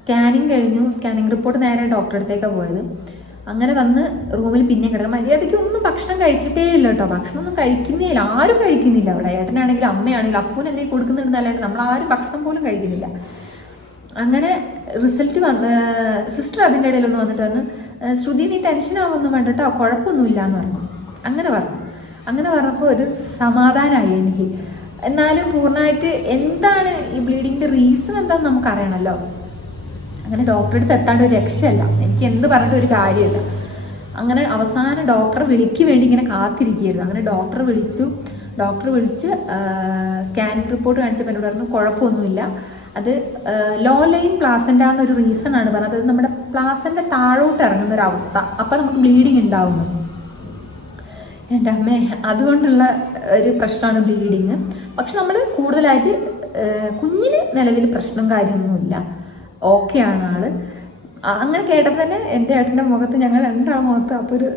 സ്കാനിങ് കഴിഞ്ഞു. സ്കാനിങ് റിപ്പോർട്ട് നേരെ ഡോക്ടറെ അടുത്തേക്കാണ് പോയത്. അങ്ങനെ വന്ന് റൂമിൽ പിന്നെ കിടക്കാം. മര്യാദയ്ക്ക് ഒന്നും ഭക്ഷണം കഴിച്ചിട്ടേ ഇല്ല കേട്ടോ. ഭക്ഷണമൊന്നും കഴിക്കുന്നേ ഇല്ല, ആരും കഴിക്കുന്നില്ല അവിടെ. ഏട്ടനാണെങ്കിലും അമ്മയാണെങ്കിലും അപ്പൂന് എന്തെങ്കിലും കൊടുക്കുന്നുണ്ടെന്നല്ലാണ്ട് നമ്മളാരും ഭക്ഷണം പോലും കഴിക്കുന്നില്ല. അങ്ങനെ റിസൾട്ട് സിസ്റ്റർ അതിൻ്റെ ഇടയിലൊന്ന് വന്നിട്ട് പറഞ്ഞു, ശ്രുതി നീ ടെൻഷൻ ആവുമെന്ന് വേണ്ട കേട്ടോ, കുഴപ്പമൊന്നുമില്ല എന്ന് പറഞ്ഞു. അങ്ങനെ പറഞ്ഞപ്പോൾ ഒരു സമാധാനമായി എനിക്ക്. എന്നാലും പൂർണ്ണമായിട്ട് എന്താണ് ഈ ബ്ലീഡിങ്ങിൻ്റെ റീസൺ എന്താണെന്ന് നമുക്കറിയണമല്ലോ. അങ്ങനെ ഡോക്ടറെ അടുത്ത് എത്താണ്ട് ഒരു രക്ഷയല്ല, എനിക്ക് എന്ത് പറഞ്ഞിട്ട് ഒരു കാര്യമില്ല. അങ്ങനെ അവസാനം ഡോക്ടറെ വിളിക്ക് വേണ്ടി ഇങ്ങനെ കാത്തിരിക്കുകയായിരുന്നു. അങ്ങനെ ഡോക്ടറെ വിളിച്ച് സ്കാനിങ് റിപ്പോർട്ട് കാണിച്ചപ്പോൾ എന്നോട് പറഞ്ഞു കുഴപ്പമൊന്നുമില്ല, അത് ലോ ലൈൻ പ്ലാസൻ്റ എന്നൊരു റീസൺ ആണ് പറഞ്ഞത്. അത് നമ്മുടെ പ്ലാസൻ്റ താഴോട്ട് ഇറങ്ങുന്ന ഒരു അവസ്ഥ, അപ്പോൾ നമുക്ക് ബ്ലീഡിങ് ഉണ്ടാവുന്നു. എൻ്റെ അമ്മേ, അതുകൊണ്ടുള്ള ഒരു പ്രശ്നമാണ് ബ്ലീഡിങ്. പക്ഷെ നമ്മൾ കൂടുതലായിട്ട് കുഞ്ഞിന് നിലവിൽ പ്രശ്നം കാര്യമൊന്നുമില്ല, ഓക്കെയാണ് ആള്. അങ്ങനെ കേട്ടപ്പോൾ തന്നെ എൻ്റെ ഏട്ടൻ്റെ മുഖത്ത്, ഞങ്ങൾ രണ്ടാളും മുഖത്ത് അപ്പോൾ ഒരു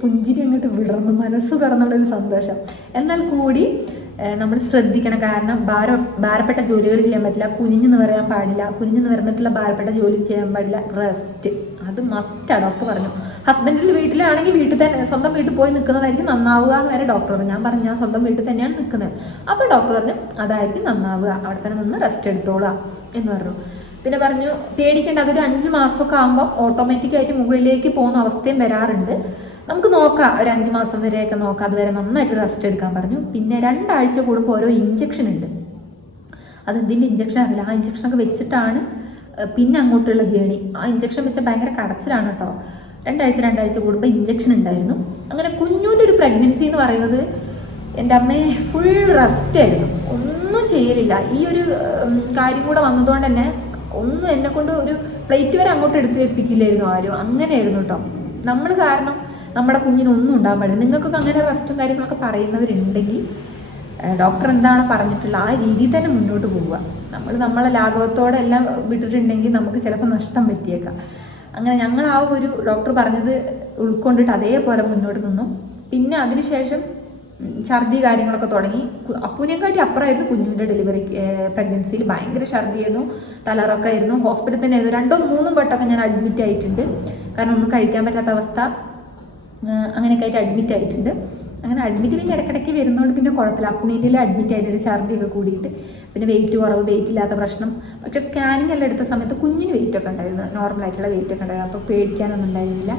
പുഞ്ചിരി അങ്ങോട്ട് വിടർന്നു, മനസ്സ് തുറന്നുള്ളൊരു സന്തോഷം. എന്നാൽ കൂടി നമ്മൾ ശ്രദ്ധിക്കണം, കാരണം ഭാരപ്പെട്ട ജോലികൾ ചെയ്യാൻ പറ്റില്ല, കുനിഞ്ഞു നിവരാൻ പാടില്ല, കുനിഞ്ഞു നിവർന്നിട്ടുള്ള ഭാരപ്പെട്ട ജോലി ചെയ്യാൻ പാടില്ല, റെസ്റ്റ് അത് മസ്റ്റാണ്. ഡോക്ടർ പറഞ്ഞു. ഹസ്ബൻഡിൻ്റെ വീട്ടിലാണെങ്കിൽ വീട്ടിൽ തന്നെ, സ്വന്തം വീട്ടിൽ പോയി നിൽക്കുന്നതായിരിക്കും നന്നാവുക എന്ന് വരെ ഡോക്ടർ പറഞ്ഞു. ഞാൻ പറഞ്ഞു ഞാൻ സ്വന്തം വീട്ടിൽ തന്നെയാണ് നിൽക്കുന്നത്. അപ്പോൾ ഡോക്ടർ പറഞ്ഞു അതായിരിക്കും നന്നാവുക, അവിടെ തന്നെ നിന്ന് റെസ്റ്റ് എടുത്തോളുക എന്ന് പറഞ്ഞു. പിന്നെ പറഞ്ഞു പേടിക്കേണ്ട, അതൊരു 5 മാസമൊക്കെ ആകുമ്പോൾ ഓട്ടോമാറ്റിക്കായിട്ട് മുകളിലേക്ക് പോകുന്ന അവസ്ഥയും വരാറുണ്ട്, നമുക്ക് നോക്കാം, ഒരു 5 മാസം വരെയൊക്കെ നോക്കാം, അതുവരെ നന്നായിട്ട് റെസ്റ്റ് എടുക്കാൻ പറഞ്ഞു. പിന്നെ 2 ആഴ്ച കൂടുമ്പോൾ ഓരോ ഇഞ്ചക്ഷൻ ഉണ്ട്, അതെന്തിൻ്റെ ഇഞ്ചക്ഷൻ അറിയില്ല, ആ ഇഞ്ചക്ഷനൊക്കെ വെച്ചിട്ടാണ് പിന്നെ അങ്ങോട്ടുള്ള ജേണി. ആ ഇഞ്ചക്ഷൻ വെച്ചാൽ ഭയങ്കര കടച്ചിലാണ് കേട്ടോ. 2 ആഴ്ച കൂടുമ്പോൾ ഇഞ്ചക്ഷൻ ഉണ്ടായിരുന്നു. അങ്ങനെ കുഞ്ഞൂൻ്റെ ഒരു പ്രഗ്നൻസി എന്ന് പറയുന്നത് എൻ്റെ അമ്മയെ ഫുൾ റെസ്റ്റ് ആയിരുന്നു, ഒന്നും ചെയ്യലില്ല. ഈ ഒരു കാര്യം കൂടെ വന്നതുകൊണ്ട് തന്നെ ഒന്നും എന്നെക്കൊണ്ട് ഒരു പ്ലേറ്റ് വരെ അങ്ങോട്ട് എടുത്ത് വെപ്പിക്കില്ലായിരുന്നു ആരും. അങ്ങനെയായിരുന്നു കേട്ടോ. നമ്മൾ കാരണം നമ്മുടെ കുഞ്ഞിനൊന്നും ഉണ്ടാകാൻ പാടില്ല. നിങ്ങൾക്കൊക്കെ അങ്ങനെ റെസ്റ്റും കാര്യങ്ങളൊക്കെ പറയുന്നവരുണ്ടെങ്കിൽ ഡോക്ടർ എന്താണ് പറഞ്ഞിട്ടുള്ള ആ രീതിയിൽ തന്നെ മുന്നോട്ട് പോവുക. നമ്മളെ ലാഘവത്തോടെ എല്ലാം വിട്ടിട്ടുണ്ടെങ്കിൽ നമുക്ക് ചിലപ്പോൾ നഷ്ടം പറ്റിയേക്കാം. അങ്ങനെ ഞങ്ങൾ ആ ഒരു ഡോക്ടർ പറഞ്ഞത് ഉൾക്കൊണ്ടിട്ട് അതേപോലെ മുന്നോട്ട് നിന്നു. പിന്നെ അതിനുശേഷം ഛർദി കാര്യങ്ങളൊക്കെ തുടങ്ങി. അപ്പൂനെക്കാട്ടി അപ്പുറമായിരുന്നു കുഞ്ഞുവിൻ്റെ ഡെലിവറി. പ്രഗ്നൻസിയിൽ ഭയങ്കര ഛർദിയായിരുന്നു, തലറൊക്കെ ആയിരുന്നു. ഹോസ്പിറ്റലിൽ തന്നെ ആയിരുന്നു 2-3 വട്ടമൊക്കെ ഞാൻ അഡ്മിറ്റ് ആയിട്ടുണ്ട്, കാരണം ഒന്നും കഴിക്കാൻ പറ്റാത്ത അവസ്ഥ, അങ്ങനെയൊക്കെ ആയിട്ട് അഡ്മിറ്റ് ആയിട്ടുണ്ട്. അങ്ങനെ അഡ്മിറ്റ് പിന്നെ ഇടയ്ക്കിടയ്ക്ക് വരുന്നതുകൊണ്ട് പിന്നെ കുഴപ്പമില്ല. അപ്പുണീൻ്റെ അഡ്മിറ്റ് ആയിട്ടൊരു ഛർദിയൊക്കെ കൂടിയിട്ട് പിന്നെ വെയിറ്റ് കുറവ്, വെയിറ്റ് ഇല്ലാത്ത പ്രശ്നം. പക്ഷേ സ്കാനിങ് എല്ലാം എടുത്ത സമയത്ത് കുഞ്ഞിന് വെയിറ്റൊക്കെ ഉണ്ടായിരുന്നു, നോർമലായിട്ടുള്ള വെയിറ്റൊക്കെ ഉണ്ടായിരുന്നു, അപ്പോൾ പേടിക്കാനൊന്നും ഉണ്ടായിരുന്നില്ല.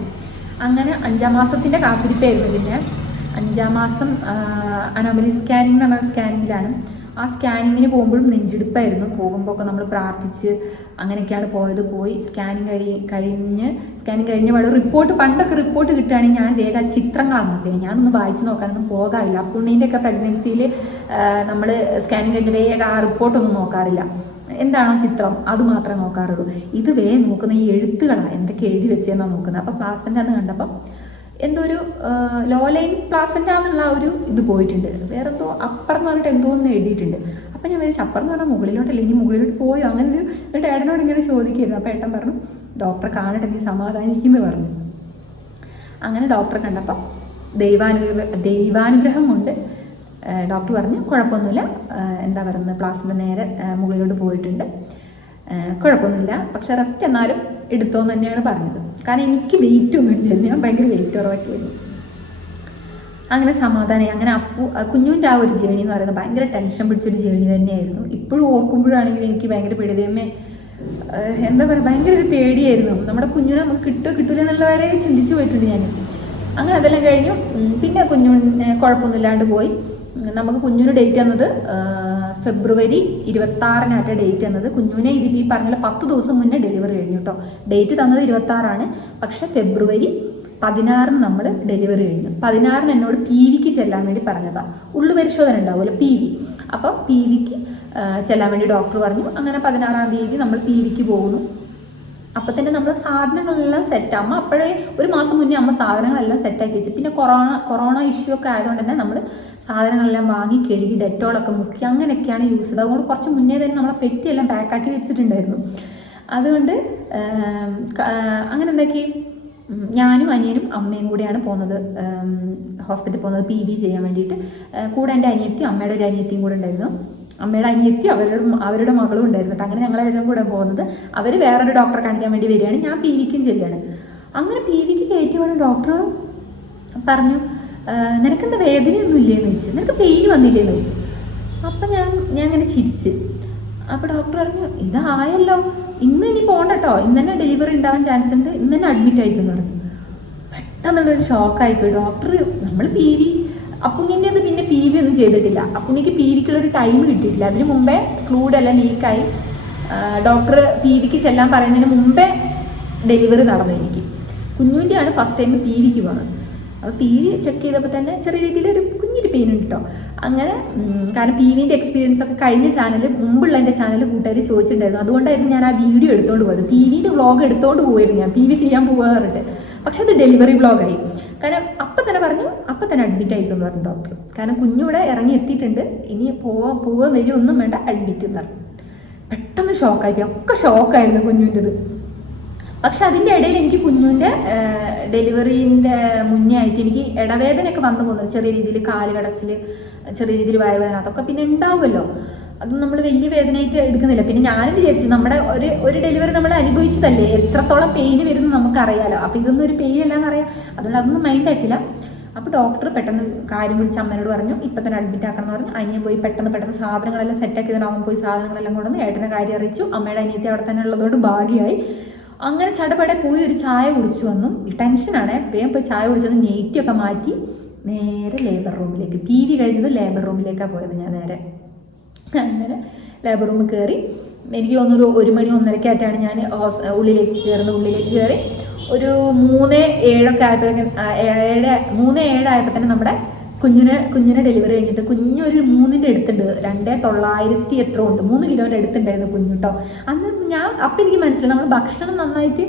അങ്ങനെ 5-ാം മാസത്തിൻ്റെ കാത്തിരിപ്പായിരുന്നു. പിന്നെ 5-ാം മാസം അനോമലി സ്കാനിങ് എന്ന് പറഞ്ഞ സ്കാനിങ്ങിലാണ്. ആ സ്കാനിങ്ങിന് പോകുമ്പോഴും നെഞ്ചെടുപ്പായിരുന്നു. പോകുമ്പോൾ ഒക്കെ നമ്മൾ പ്രാർത്ഥിച്ച് അങ്ങനെയൊക്കെയാണ് പോയത്. പോയി സ്കാനിങ് കഴിഞ്ഞ് പാടും റിപ്പോർട്ട്, പണ്ടൊക്കെ റിപ്പോർട്ട് കിട്ടുകയാണെങ്കിൽ ഞാൻ വേഗം ചിത്രങ്ങളാണ് നോക്കിയത്, ഞാനൊന്നും വായിച്ച് നോക്കാനൊന്നും പോകാറില്ല. പുണ്ണീൻ്റെയൊക്കെ പ്രഗ്നൻസിയിൽ നമ്മൾ സ്കാനിങ് കഴിഞ്ഞ് വേഗം ആ റിപ്പോർട്ടൊന്നും നോക്കാറില്ല, എന്താണോ ചിത്രം അത് മാത്രമേ നോക്കാറുള്ളൂ. ഇത് വേഗം നോക്കുന്ന ഈ എഴുത്തുകളാണ്, എന്തൊക്കെ എഴുതി വെച്ചതെന്നാണ് നോക്കുന്നത്. അപ്പോൾ പ്ലാസൻ്റ അന്ന് കണ്ടപ്പം എന്തോ ഒരു ലോ ലൈൻ പ്ലാസൻ്റ എന്നുള്ള ഒരു ഇത് പോയിട്ടുണ്ട്, വേറെ എന്തോ അപ്പർ എന്ന് പറഞ്ഞിട്ട് എന്തോ ഒന്ന് എഴുതിയിട്ടുണ്ട്. അപ്പം ഞാൻ വിചാരിച്ചു അപ്പർ എന്ന് പറഞ്ഞാൽ മുകളിലോട്ടല്ലേ, ഇനി മുകളിലോട്ട് പോയോ അങ്ങനെ ഒരു. എന്നിട്ട് ഏട്ടനോട് ഇങ്ങനെ ചോദിക്കായിരുന്നു. അപ്പോൾ ഏട്ടൻ പറഞ്ഞു ഡോക്ടറെ കാണട്ടെ, നീ സമാധാനിക്കുന്നു പറഞ്ഞു. അങ്ങനെ ഡോക്ടറെ കണ്ടപ്പം ദൈവാനുഗ്രഹം കൊണ്ട് ഡോക്ടർ പറഞ്ഞു കുഴപ്പമൊന്നുമില്ല, എന്താ പറയുന്നത്, പ്ലാസൻ്റ നേരെ മുകളിലോട്ട് പോയിട്ടുണ്ട്, കുഴപ്പമൊന്നുമില്ല, പക്ഷെ റെസ്റ്റ് എന്നാലും എടുത്തോന്ന് തന്നെയാണ് പറഞ്ഞത്. കാരണം എനിക്ക് വെയിറ്റ് ഒന്നും ഇല്ലായിരുന്നു, ഞാൻ ഭയങ്കര വെയിറ്റ് കുറവായിരുന്നു. അങ്ങനെ സമാധാനമായി. അങ്ങനെ കുഞ്ഞുവിൻ്റെ ആ ഒരു ജേണി എന്ന് പറയുന്നത് ഭയങ്കര ടെൻഷൻ പിടിച്ചൊരു ജേണി തന്നെയായിരുന്നു. ഇപ്പോഴും ഓർക്കുമ്പോഴാണെങ്കിൽ എനിക്ക് ഭയങ്കര പേടിയമ്മേ, എന്താ പറയുക, ഭയങ്കര ഒരു പേടിയായിരുന്നു. നമ്മുടെ കുഞ്ഞിനെ നമുക്ക് കിട്ടില്ല എന്നുള്ളവരെ ചിന്തിച്ച് പോയിട്ടുണ്ട് ഞാൻ. അങ്ങനെ അതെല്ലാം കഴിഞ്ഞു. പിന്നെ കുഞ്ഞുവിന് കുഴപ്പമൊന്നുമില്ലാണ്ട് പോയി. നമുക്ക് കുഞ്ഞിന് ഡേറ്റ് തന്നത് ഫെബ്രുവരി 26 ഡേറ്റ് തന്നത്. കുഞ്ഞുവിനെ ഈ പറഞ്ഞ 10 ദിവസം മുന്നേ ഡെലിവറി കഴിഞ്ഞു കേട്ടോ. ഡേറ്റ് തന്നത് 26, പക്ഷെ ഫെബ്രുവരി 16 നമ്മൾ ഡെലിവറി കഴിഞ്ഞു. 16 എന്നോട് PV ചെല്ലാൻ വേണ്ടി പറഞ്ഞതാണ്. ഉള്ളു പരിശോധന ഉണ്ടാവുമല്ലോ, PV. അപ്പം PV ചെല്ലാൻ വേണ്ടി ഡോക്ടർ പറഞ്ഞു. അങ്ങനെ 16-ാം തീയതി നമ്മൾ PV പോകുന്നു. അപ്പം തന്നെ നമ്മൾ സാധനങ്ങളെല്ലാം സെറ്റ്. അമ്മ അപ്പോഴേ 1 മാസം മുന്നേ അമ്മ സാധനങ്ങളെല്ലാം സെറ്റാക്കി വെച്ചു. പിന്നെ കൊറോണ ഇഷ്യൂ ഒക്കെ ആയതുകൊണ്ട് തന്നെ നമ്മൾ സാധനങ്ങളെല്ലാം വാങ്ങി കഴുകി ഡെറ്റോളൊക്കെ മുക്കി അങ്ങനെയൊക്കെയാണ് യൂസ് ചെയ്തത്. അതുകൊണ്ട് കുറച്ച് മുന്നേ തന്നെ നമ്മളെ പെട്ടിയെല്ലാം പാക്കാക്കി വെച്ചിട്ടുണ്ടായിരുന്നു. അതുകൊണ്ട് അങ്ങനെ എന്താക്കി, ഞാനും അനിയനും അമ്മയും കൂടെയാണ് പോകുന്നത്, ഹോസ്പിറ്റലിൽ പോകുന്നത് PV ചെയ്യാൻ വേണ്ടിയിട്ട്. കൂടെ എൻ്റെ അനിയത്തി, അമ്മയുടെ ഒരു അനിയത്തിയും കൂടെ ഉണ്ടായിരുന്നു. അമ്മയുടെ അനിയത്തി അവരുടെ മകളും ഉണ്ടായിരുന്നു. അങ്ങനെ ഞങ്ങളെല്ലാം കൂടെ പോകുന്നത്. അവർ വേറൊരു ഡോക്ടറെ കാണിക്കാൻ വേണ്ടി വരികയാണ്, ഞാൻ PVക്കും ചെല്ലുകയാണ്. അങ്ങനെ PVക്ക് കയറ്റിയാണ് ഡോക്ടർ പറഞ്ഞു നിനക്കെന്താ വേദനയൊന്നും ഇല്ലേന്ന് ചോദിച്ചു, നിനക്ക് പെയിൻ വന്നില്ലേന്ന് ചോദിച്ചു. അപ്പം ഞാൻ അങ്ങനെ ചിരിച്ച്. അപ്പോൾ ഡോക്ടർ പറഞ്ഞു ഇതായല്ലോ, ഇന്ന് ഇനി പോകണ്ട കേട്ടോ, ഇന്ന് തന്നെ ഡെലിവറി ഉണ്ടാവാൻ ചാൻസ് ഉണ്ട്, ഇന്ന് തന്നെ അഡ്മിറ്റ് ആയിക്കുന്നു പറഞ്ഞു. പെട്ടെന്നുള്ളൊരു ഷോക്കായിപ്പോയി. ഡോക്ടർ നമ്മൾ PV അപ്പുണ്ണിൻ്റെ അത് പിന്നെ PV ഒന്നും ചെയ്തിട്ടില്ല. അപ്പുണ്ണിക്ക് PVക്കുള്ളൊരു ടൈം കിട്ടിയിട്ടില്ല. അതിന് മുമ്പേ ഫ്ലൂയിഡ് എല്ലാം ലീക്കായി. ഡോക്ടർ PVക്ക് ചെല്ലാൻ പറയുന്നതിന് മുമ്പേ ഡെലിവറി നടന്നു. എനിക്ക് കുഞ്ഞുവിൻ്റെയാണ് ഫസ്റ്റ് ടൈം PVക്ക് പോകുന്നത്. അപ്പോൾ PV ചെക്ക് ചെയ്തപ്പോൾ തന്നെ ചെറിയ രീതിയിലൊരു കുഞ്ഞൊരു പെയിൻ ഉണ്ട് കേട്ടോ. അങ്ങനെ കാരണം PVൻ്റെ എക്സ്പീരിയൻസ് ഒക്കെ കഴിഞ്ഞ ചാനൽ, മുമ്പുള്ള എൻ്റെ ചാനൽ കൂട്ടുകാർ ചോദിച്ചിട്ടുണ്ടായിരുന്നു. അതുകൊണ്ടായിരുന്നു ഞാൻ ആ വീഡിയോ എടുത്തുകൊണ്ട് പോയത്. PVൻ്റെ വ്ളോഗ് എടുത്തുകൊണ്ട് പോകുമായിരുന്നു ഞാൻ, PV ചെയ്യാൻ പോകുക പറഞ്ഞിട്ട്. പക്ഷെ അത് ഡെലിവറി വ്ളോഗായി. കാരണം അപ്പം തന്നെ പറഞ്ഞു, അപ്പം തന്നെ അഡ്മിറ്റ് ആയിരിക്കുമെന്ന് പറഞ്ഞു ഡോക്ടർ. കാരണം കുഞ്ഞിവിടെ ഇറങ്ങി എത്തിയിട്ടുണ്ട്, ഇനി പോവാൻ വരും, ഒന്നും വേണ്ട, അഡ്മിറ്റ് എന്ന് പറഞ്ഞു. പെട്ടെന്ന് ഷോക്കായി, ഒക്കെ ഷോക്കായിരുന്നു കുഞ്ഞിൻ്റെത്. പക്ഷെ അതിൻ്റെ ഇടയിൽ എനിക്ക് കുഞ്ഞിൻ്റെ ഡെലിവറീൻ്റെ മുന്നേ ആയിട്ട് എനിക്ക് ഇടവേദനയൊക്കെ വന്നു പോകുന്നത്. ചെറിയ രീതിയിൽ കാല് കടച്ചിൽ, ചെറിയ രീതിയിൽ വയറുവേദന, അതൊക്കെ പിന്നെ ഉണ്ടാവുമല്ലോ. അത് നമ്മൾ വലിയ വേദനയായിട്ട് എടുക്കുന്നില്ല. പിന്നെ ഞാനും വിചാരിച്ചു നമ്മുടെ ഒരു ഡെലിവറി നമ്മൾ അനുഭവിച്ചതല്ലേ, എത്രത്തോളം പെയിന് വരുന്നു നമുക്കറിയാലോ. അപ്പോൾ ഇതൊന്നും ഒരു പെയിൻ അല്ലാന്ന് അറിയാം. അതുകൊണ്ട് അതൊന്നും മൈൻഡ് ആക്കില്ല. അപ്പോൾ ഡോക്ടർ പെട്ടെന്ന് കാര്യം വിളിച്ച് അമ്മേനോട് പറഞ്ഞു ഇപ്പം തന്നെ അഡ്മിറ്റ് ആക്കണം എന്ന് പറഞ്ഞു. അനിയൻ പോയി പെട്ടെന്ന് സാധനങ്ങളെല്ലാം സെറ്റാക്കിയതുകൊണ്ട് അവൻ പോയി സാധനങ്ങളെല്ലാം കൊണ്ടുവന്ന് ഏട്ടനെ കാര്യം അറിയിച്ചു. അമ്മയുടെ അനിയത്തി അവിടെ തന്നെ ഉള്ളതുകൊണ്ട് ഭാഗ്യമായി. അങ്ങനെ ചടപടെ പോയി ഒരു ചായ കുടിച്ചു വന്നു. ടെൻഷനാണ്. വേഗം പോയി ചായ കുടിച്ചു വന്ന് നെയ്റ്റിയൊക്കെ മാറ്റി നേരെ ലേബർ റൂമിലേക്ക്, PV കഴിഞ്ഞത് ലേബർ റൂമിലേക്കാണ് പോയത് ഞാൻ നേരെ. അങ്ങനെ ലേബർ റൂമിൽ കയറി. എനിക്ക് തോന്നുന്നു 1 മണി 1:30 ഞാൻ ഉള്ളിലേക്ക് കയറി. ഒരു 3:07 ആയപ്പോഴേക്കും 3:07 ആയപ്പോൾ തന്നെ നമ്മുടെ കുഞ്ഞിനെ ഡെലിവറി കഴിഞ്ഞിട്ട് കുഞ്ഞൊരു 3ൻ്റെ അടുത്തുണ്ട്, 2,900 എത്ര ഉണ്ട്, 3 കിലോൻ്റെ അടുത്തുണ്ടായിരുന്നു കുഞ്ഞു കേട്ടോ. അന്ന് അപ്പം എനിക്ക് മനസ്സിലായി നമ്മൾ ഭക്ഷണം നന്നായിട്ട്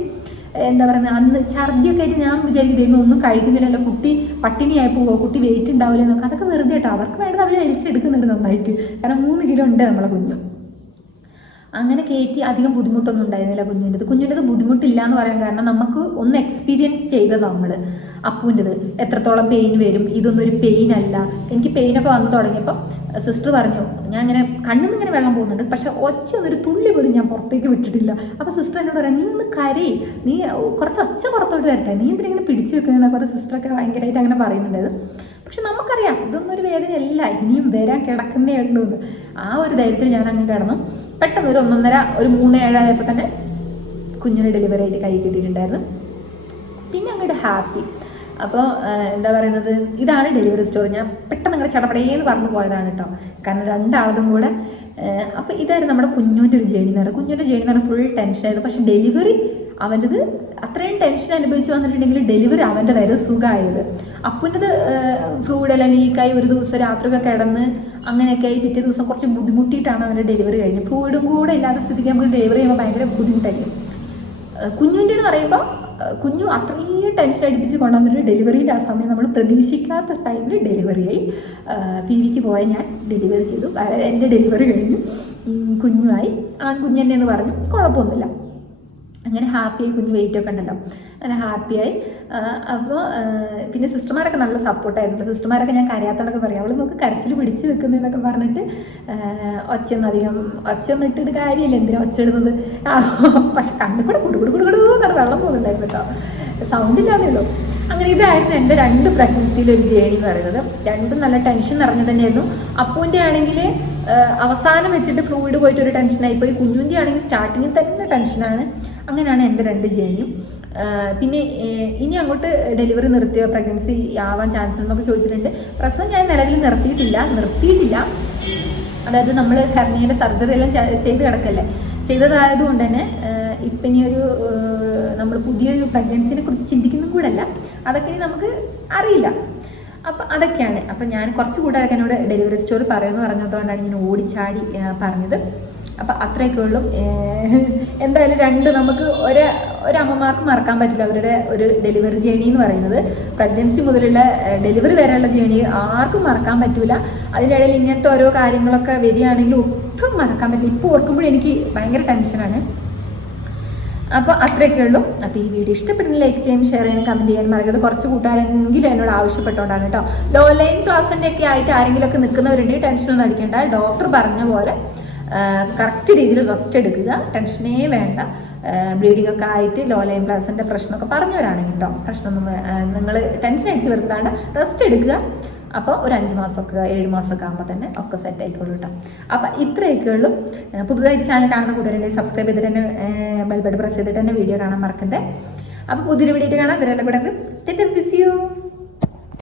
എന്താ പറയുന്നത്, അന്ന് ഛർദിയൊക്കെ ആയിട്ട് ഞാൻ വിചാരിക്കും ഒന്നും കഴിക്കുന്നില്ലല്ലോ, കുട്ടി പട്ടിണിയായി പോവോ, കുട്ടി വെയിറ്റ് ഉണ്ടാവില്ല എന്നൊക്കെ. അതൊക്കെ വെറുതെ കേട്ടോ, അവർക്ക് വേണ്ടത് അവർ വലിച്ചെടുക്കുന്നുണ്ട് നന്നായിട്ട്. കാരണം 3 കിലോ ഉണ്ട് നമ്മളെ കുഞ്ഞു. അങ്ങനെ കയറ്റി അധികം ബുദ്ധിമുട്ടൊന്നും ഉണ്ടായിരുന്നില്ല കുഞ്ഞിൻ്റെത് ബുദ്ധിമുട്ടില്ല എന്ന് പറയാൻ കാരണം നമുക്ക് ഒന്ന് എക്സ്പീരിയൻസ് ചെയ്തത് നമ്മൾ. അപ്പൂൻ്റെത് എത്രത്തോളം പെയിൻ വരും, ഇതൊന്നും ഒരു പെയിൻ അല്ല. എനിക്ക് പെയിനൊക്കെ വന്നു തുടങ്ങിയപ്പോൾ സിസ്റ്റർ പറഞ്ഞു, ഞാൻ ഇങ്ങനെ കണ്ണിൽ ഇങ്ങനെ വെള്ളം പോകുന്നുണ്ട്, പക്ഷെ ഒച്ചയൊന്നൊരു തുള്ളി പോലും ഞാൻ പുറത്തേക്ക് വിട്ടിട്ടില്ല. അപ്പോൾ സിസ്റ്റർ എന്നോട് പറയാം, നീ ഒന്ന് കരയി, നീ കുറച്ച് ഒച്ച പുറത്തോട്ട് വരട്ടെ, നീ എന്തിനിങ്ങനെ പിടിച്ചു വെക്കുന്നതെന്നൊക്കെ കുറേ സിസ്റ്ററൊക്കെ ഭയങ്കരമായിട്ട് അങ്ങനെ പറയുന്നുണ്ടായത്. പക്ഷെ നമുക്കറിയാം ഇതൊന്നും ഒരു വേദനയല്ല, ഇനിയും വരാൻ കിടക്കുന്നേ ഉള്ളൂ എന്ന്. ആ ഒരു ധൈര്യത്തിൽ ഞാൻ അങ്ങ് കിടന്നു. പെട്ടെന്ന് ഒരു 3:07 ആയപ്പോൾ തന്നെ കുഞ്ഞിന് ഡെലിവറി ആയിട്ട് കൈ കിട്ടിയിട്ടുണ്ടായിരുന്നു. പിന്നെ അങ്ങോട്ട് ഹാപ്പി. അപ്പോൾ എന്താ പറയുന്നത്, ഇതാണ് ഡെലിവറി സ്റ്റോറി. ഞാൻ പെട്ടെന്ന് അങ്ങനെ ചടപടേന്ന് പറഞ്ഞു പോയതാണ് കേട്ടോ, കാരണം രണ്ടാളതും കൂടെ. അപ്പോൾ ഇതായിരുന്നു നമ്മുടെ കുഞ്ഞുവിൻ്റെ ഒരു ജേണി എന്ന് പറയുന്നത്. കുഞ്ഞിൻ്റെ ജേണി എന്ന് പറഞ്ഞാൽ ഫുൾ ടെൻഷനായിരുന്നു. പക്ഷെ ഡെലിവറി അവൻ്റെത് അത്രയും ടെൻഷൻ അനുഭവിച്ച് വന്നിട്ടുണ്ടെങ്കിൽ ഡെലിവറി അവൻ്റെതായത് സുഖമായത്. അപ്പൂൻ്റെത് ഫ്ലൂയിഡെല്ലാം ലീക്കായി ഒരു ദിവസം രാത്രിയൊക്കെ കിടന്ന് അങ്ങനെയൊക്കെ ആയി പിറ്റേ ദിവസം കുറച്ച് ബുദ്ധിമുട്ടിയിട്ടാണ് അവൻ്റെ ഡെലിവറി കഴിഞ്ഞത്. ഫ്ലൂയിഡും കൂടെ ഇല്ലാത്ത സ്ഥിതിക്ക് നമുക്ക് ഡെലിവറി ചെയ്യുമ്പോൾ ഭയങ്കര ബുദ്ധിമുട്ടായിരിക്കും. കുഞ്ഞിൻ്റെ എന്ന് പറയുമ്പോൾ കുഞ്ഞു അത്രയും ടെൻഷൻ അടിപ്പിച്ച് കൊണ്ടുവന്നിട്ട് ഡെലിവറിയുടെ ആ സമയം നമ്മൾ പ്രതീക്ഷിക്കാത്ത ടൈമിൽ ഡെലിവറിയായി. PVക്ക് പോയ ഞാൻ ഡെലിവറി ചെയ്തു. എൻ്റെ ഡെലിവറി കഴിഞ്ഞു, കുഞ്ഞുമായി. ആൺകുഞ്ഞെന്നെ എന്ന് പറഞ്ഞു, കുഴപ്പമൊന്നുമില്ല. അങ്ങനെ ഹാപ്പിയായി, കുഞ്ഞ് വെയിറ്റൊക്കെ ഉണ്ടല്ലോ, അങ്ങനെ ഹാപ്പിയായി. അപ്പോൾ പിന്നെ സിസ്റ്റർമാരൊക്കെ നല്ല സപ്പോർട്ടായിരുന്നു. സിസ്റ്റർമാരൊക്കെ ഞാൻ കരയാത്തോണ്ടൊക്കെ പറയും, അവൾ നമുക്ക് കരച്ചിൽ പിടിച്ച് വെക്കുന്നതെന്നൊക്കെ പറഞ്ഞിട്ട് ഒച്ചയൊന്നും ഇട്ടിട്ട് കാര്യമില്ല, എന്തിനാ ഒച്ച ഇടുന്നത്. പക്ഷെ കണ്ണു കൂടെ കുടുകുടുകുടുകുടു എന്നാണ് വെള്ളം പോകുന്നുണ്ടായിരുന്നു കേട്ടോ, സൗണ്ടില്ലാണല്ലോ. അങ്ങനെ ഇതായിരുന്നു എൻ്റെ 2 പ്രഗ്നൻസിയിലൊരു ജേണി എന്ന് പറയുന്നത്. രണ്ടും നല്ല ടെൻഷൻ നിറഞ്ഞു തന്നെയായിരുന്നു. അപ്പൂൻ്റെ ആണെങ്കിൽ അവസാനം വെച്ചിട്ട് ഫ്ലൂയിഡ് പോയിട്ട് ഒരു ടെൻഷനായിപ്പോയി. കുഞ്ഞുൻ്റെ ആണെങ്കിൽ സ്റ്റാർട്ടിങ്ങിൽ തന്നെ ടെൻഷനാണ്. അങ്ങനെയാണ് എൻ്റെ 2 ജേണിയും. പിന്നെ ഇനി അങ്ങോട്ട് ഡെലിവറി നിർത്തിയോ, പ്രഗ്നൻസി ആവാൻ ചാൻസ് ഉണ്ടെന്നൊക്കെ ചോദിച്ചിട്ടുണ്ട്. പ്രസവം ഞാൻ നിലവിൽ നിർത്തിയിട്ടില്ല. അതായത് നമ്മൾ ഹെർണിയയുടെ സർജറി എല്ലാം ചെയ്ത് കിടക്കല്ലേ, ചെയ്തതായതുകൊണ്ട് തന്നെ ഇപ്പം ഇനി നമ്മൾ പുതിയൊരു പ്രഗ്നൻസിനെ കുറിച്ച് ചിന്തിക്കുന്നതും കൂടെ അല്ല, അതൊക്കെ ഇനി നമുക്ക് അറിയില്ല. അപ്പം അതൊക്കെയാണ്. അപ്പം ഞാൻ കുറച്ച് കൂട്ടുകാരൊക്കെ എന്നോട് ഡെലിവറി സ്റ്റോറി പറയുമെന്ന് പറഞ്ഞതുകൊണ്ടാണ് ഞാൻ ഓടിച്ചാടി പറഞ്ഞത്. അപ്പം അത്രയൊക്കെ ഉള്ളൂ. എന്തായാലും 2 നമുക്ക് ഒരമ്മമാർക്ക് മറക്കാൻ പറ്റില്ല അവരുടെ ഒരു ഡെലിവറി ജേണി എന്ന് പറയുന്നത്. പ്രഗ്നൻസി മുതലുള്ള ഡെലിവറി വരെയുള്ള ജേണി ആർക്കും മറക്കാൻ പറ്റില്ല. അതിൻ്റെ ഇടയിൽ ഇങ്ങനത്തെ ഓരോ കാര്യങ്ങളൊക്കെ വരികയാണെങ്കിൽ ഒട്ടും മറക്കാൻ പറ്റില്ല. ഇപ്പോൾ ഓർക്കുമ്പോഴും എനിക്ക് ഭയങ്കര ടെൻഷനാണ്. അപ്പോൾ അത്രയൊക്കെ ഉള്ളൂ. അപ്പോൾ ഈ വീഡിയോ ഇഷ്ടപ്പെടുന്ന ലൈക്ക് ചെയ്യാനും ഷെയർ ചെയ്യാനും കമൻറ്റ് ചെയ്യാനും മറക്കരുത്. കുറച്ച് കൂട്ടുകാരെങ്കിലും എന്നോട് ആവശ്യപ്പെട്ടുകൊണ്ടാണ് കേട്ടോ. ലോ ലൈൻ പ്ലാസിൻ്റെ ഒക്കെ ആയിട്ട് ആരെങ്കിലുമൊക്കെ നിൽക്കുന്നവരുണ്ടെങ്കിൽ ടെൻഷനൊന്നും അടിക്കേണ്ട. ഡോക്ടർ പറഞ്ഞ പോലെ കറക്റ്റ് രീതിയിൽ റെസ്റ്റ് എടുക്കുക, ടെൻഷനേ വേണ്ട. ബ്ലീഡിംഗ് ഒക്കെ ആയിട്ട് ലോ ലൈൻ പ്ലാസിൻ്റെ പ്രശ്നമൊക്കെ പറഞ്ഞവരാണെങ്കിൽ കേട്ടോ, പ്രശ്നമൊന്നും നിങ്ങൾ ടെൻഷൻ അടിച്ച് വരുത്താണ്ട് റെസ്റ്റ് എടുക്കുക. അപ്പോൾ ഒരു 5 മാസമൊക്കെ 7 മാസമൊക്കെ ആകുമ്പോൾ തന്നെ ഒക്കെ സെറ്റ് ആയിക്കോളൂ കേട്ടോ. അപ്പോൾ ഇത്രയൊക്കെ ഉള്ളൂ. പുതുതായിട്ട് ചാനൽ കാണുന്ന കൂട്ടുകാരുണ്ടെങ്കിൽ സബ്സ്ക്രൈബ് ചെയ്തിട്ട് തന്നെ ബെൽ ബട്ടൺ പ്രസ് ചെയ്തിട്ട് തന്നെ വീഡിയോ കാണാൻ മറക്കരുത്. അപ്പോൾ പുതിയൊരു വീഡിയോ കാണാം. ഇവരെല്ലാം കൂടെ വിസ് യു.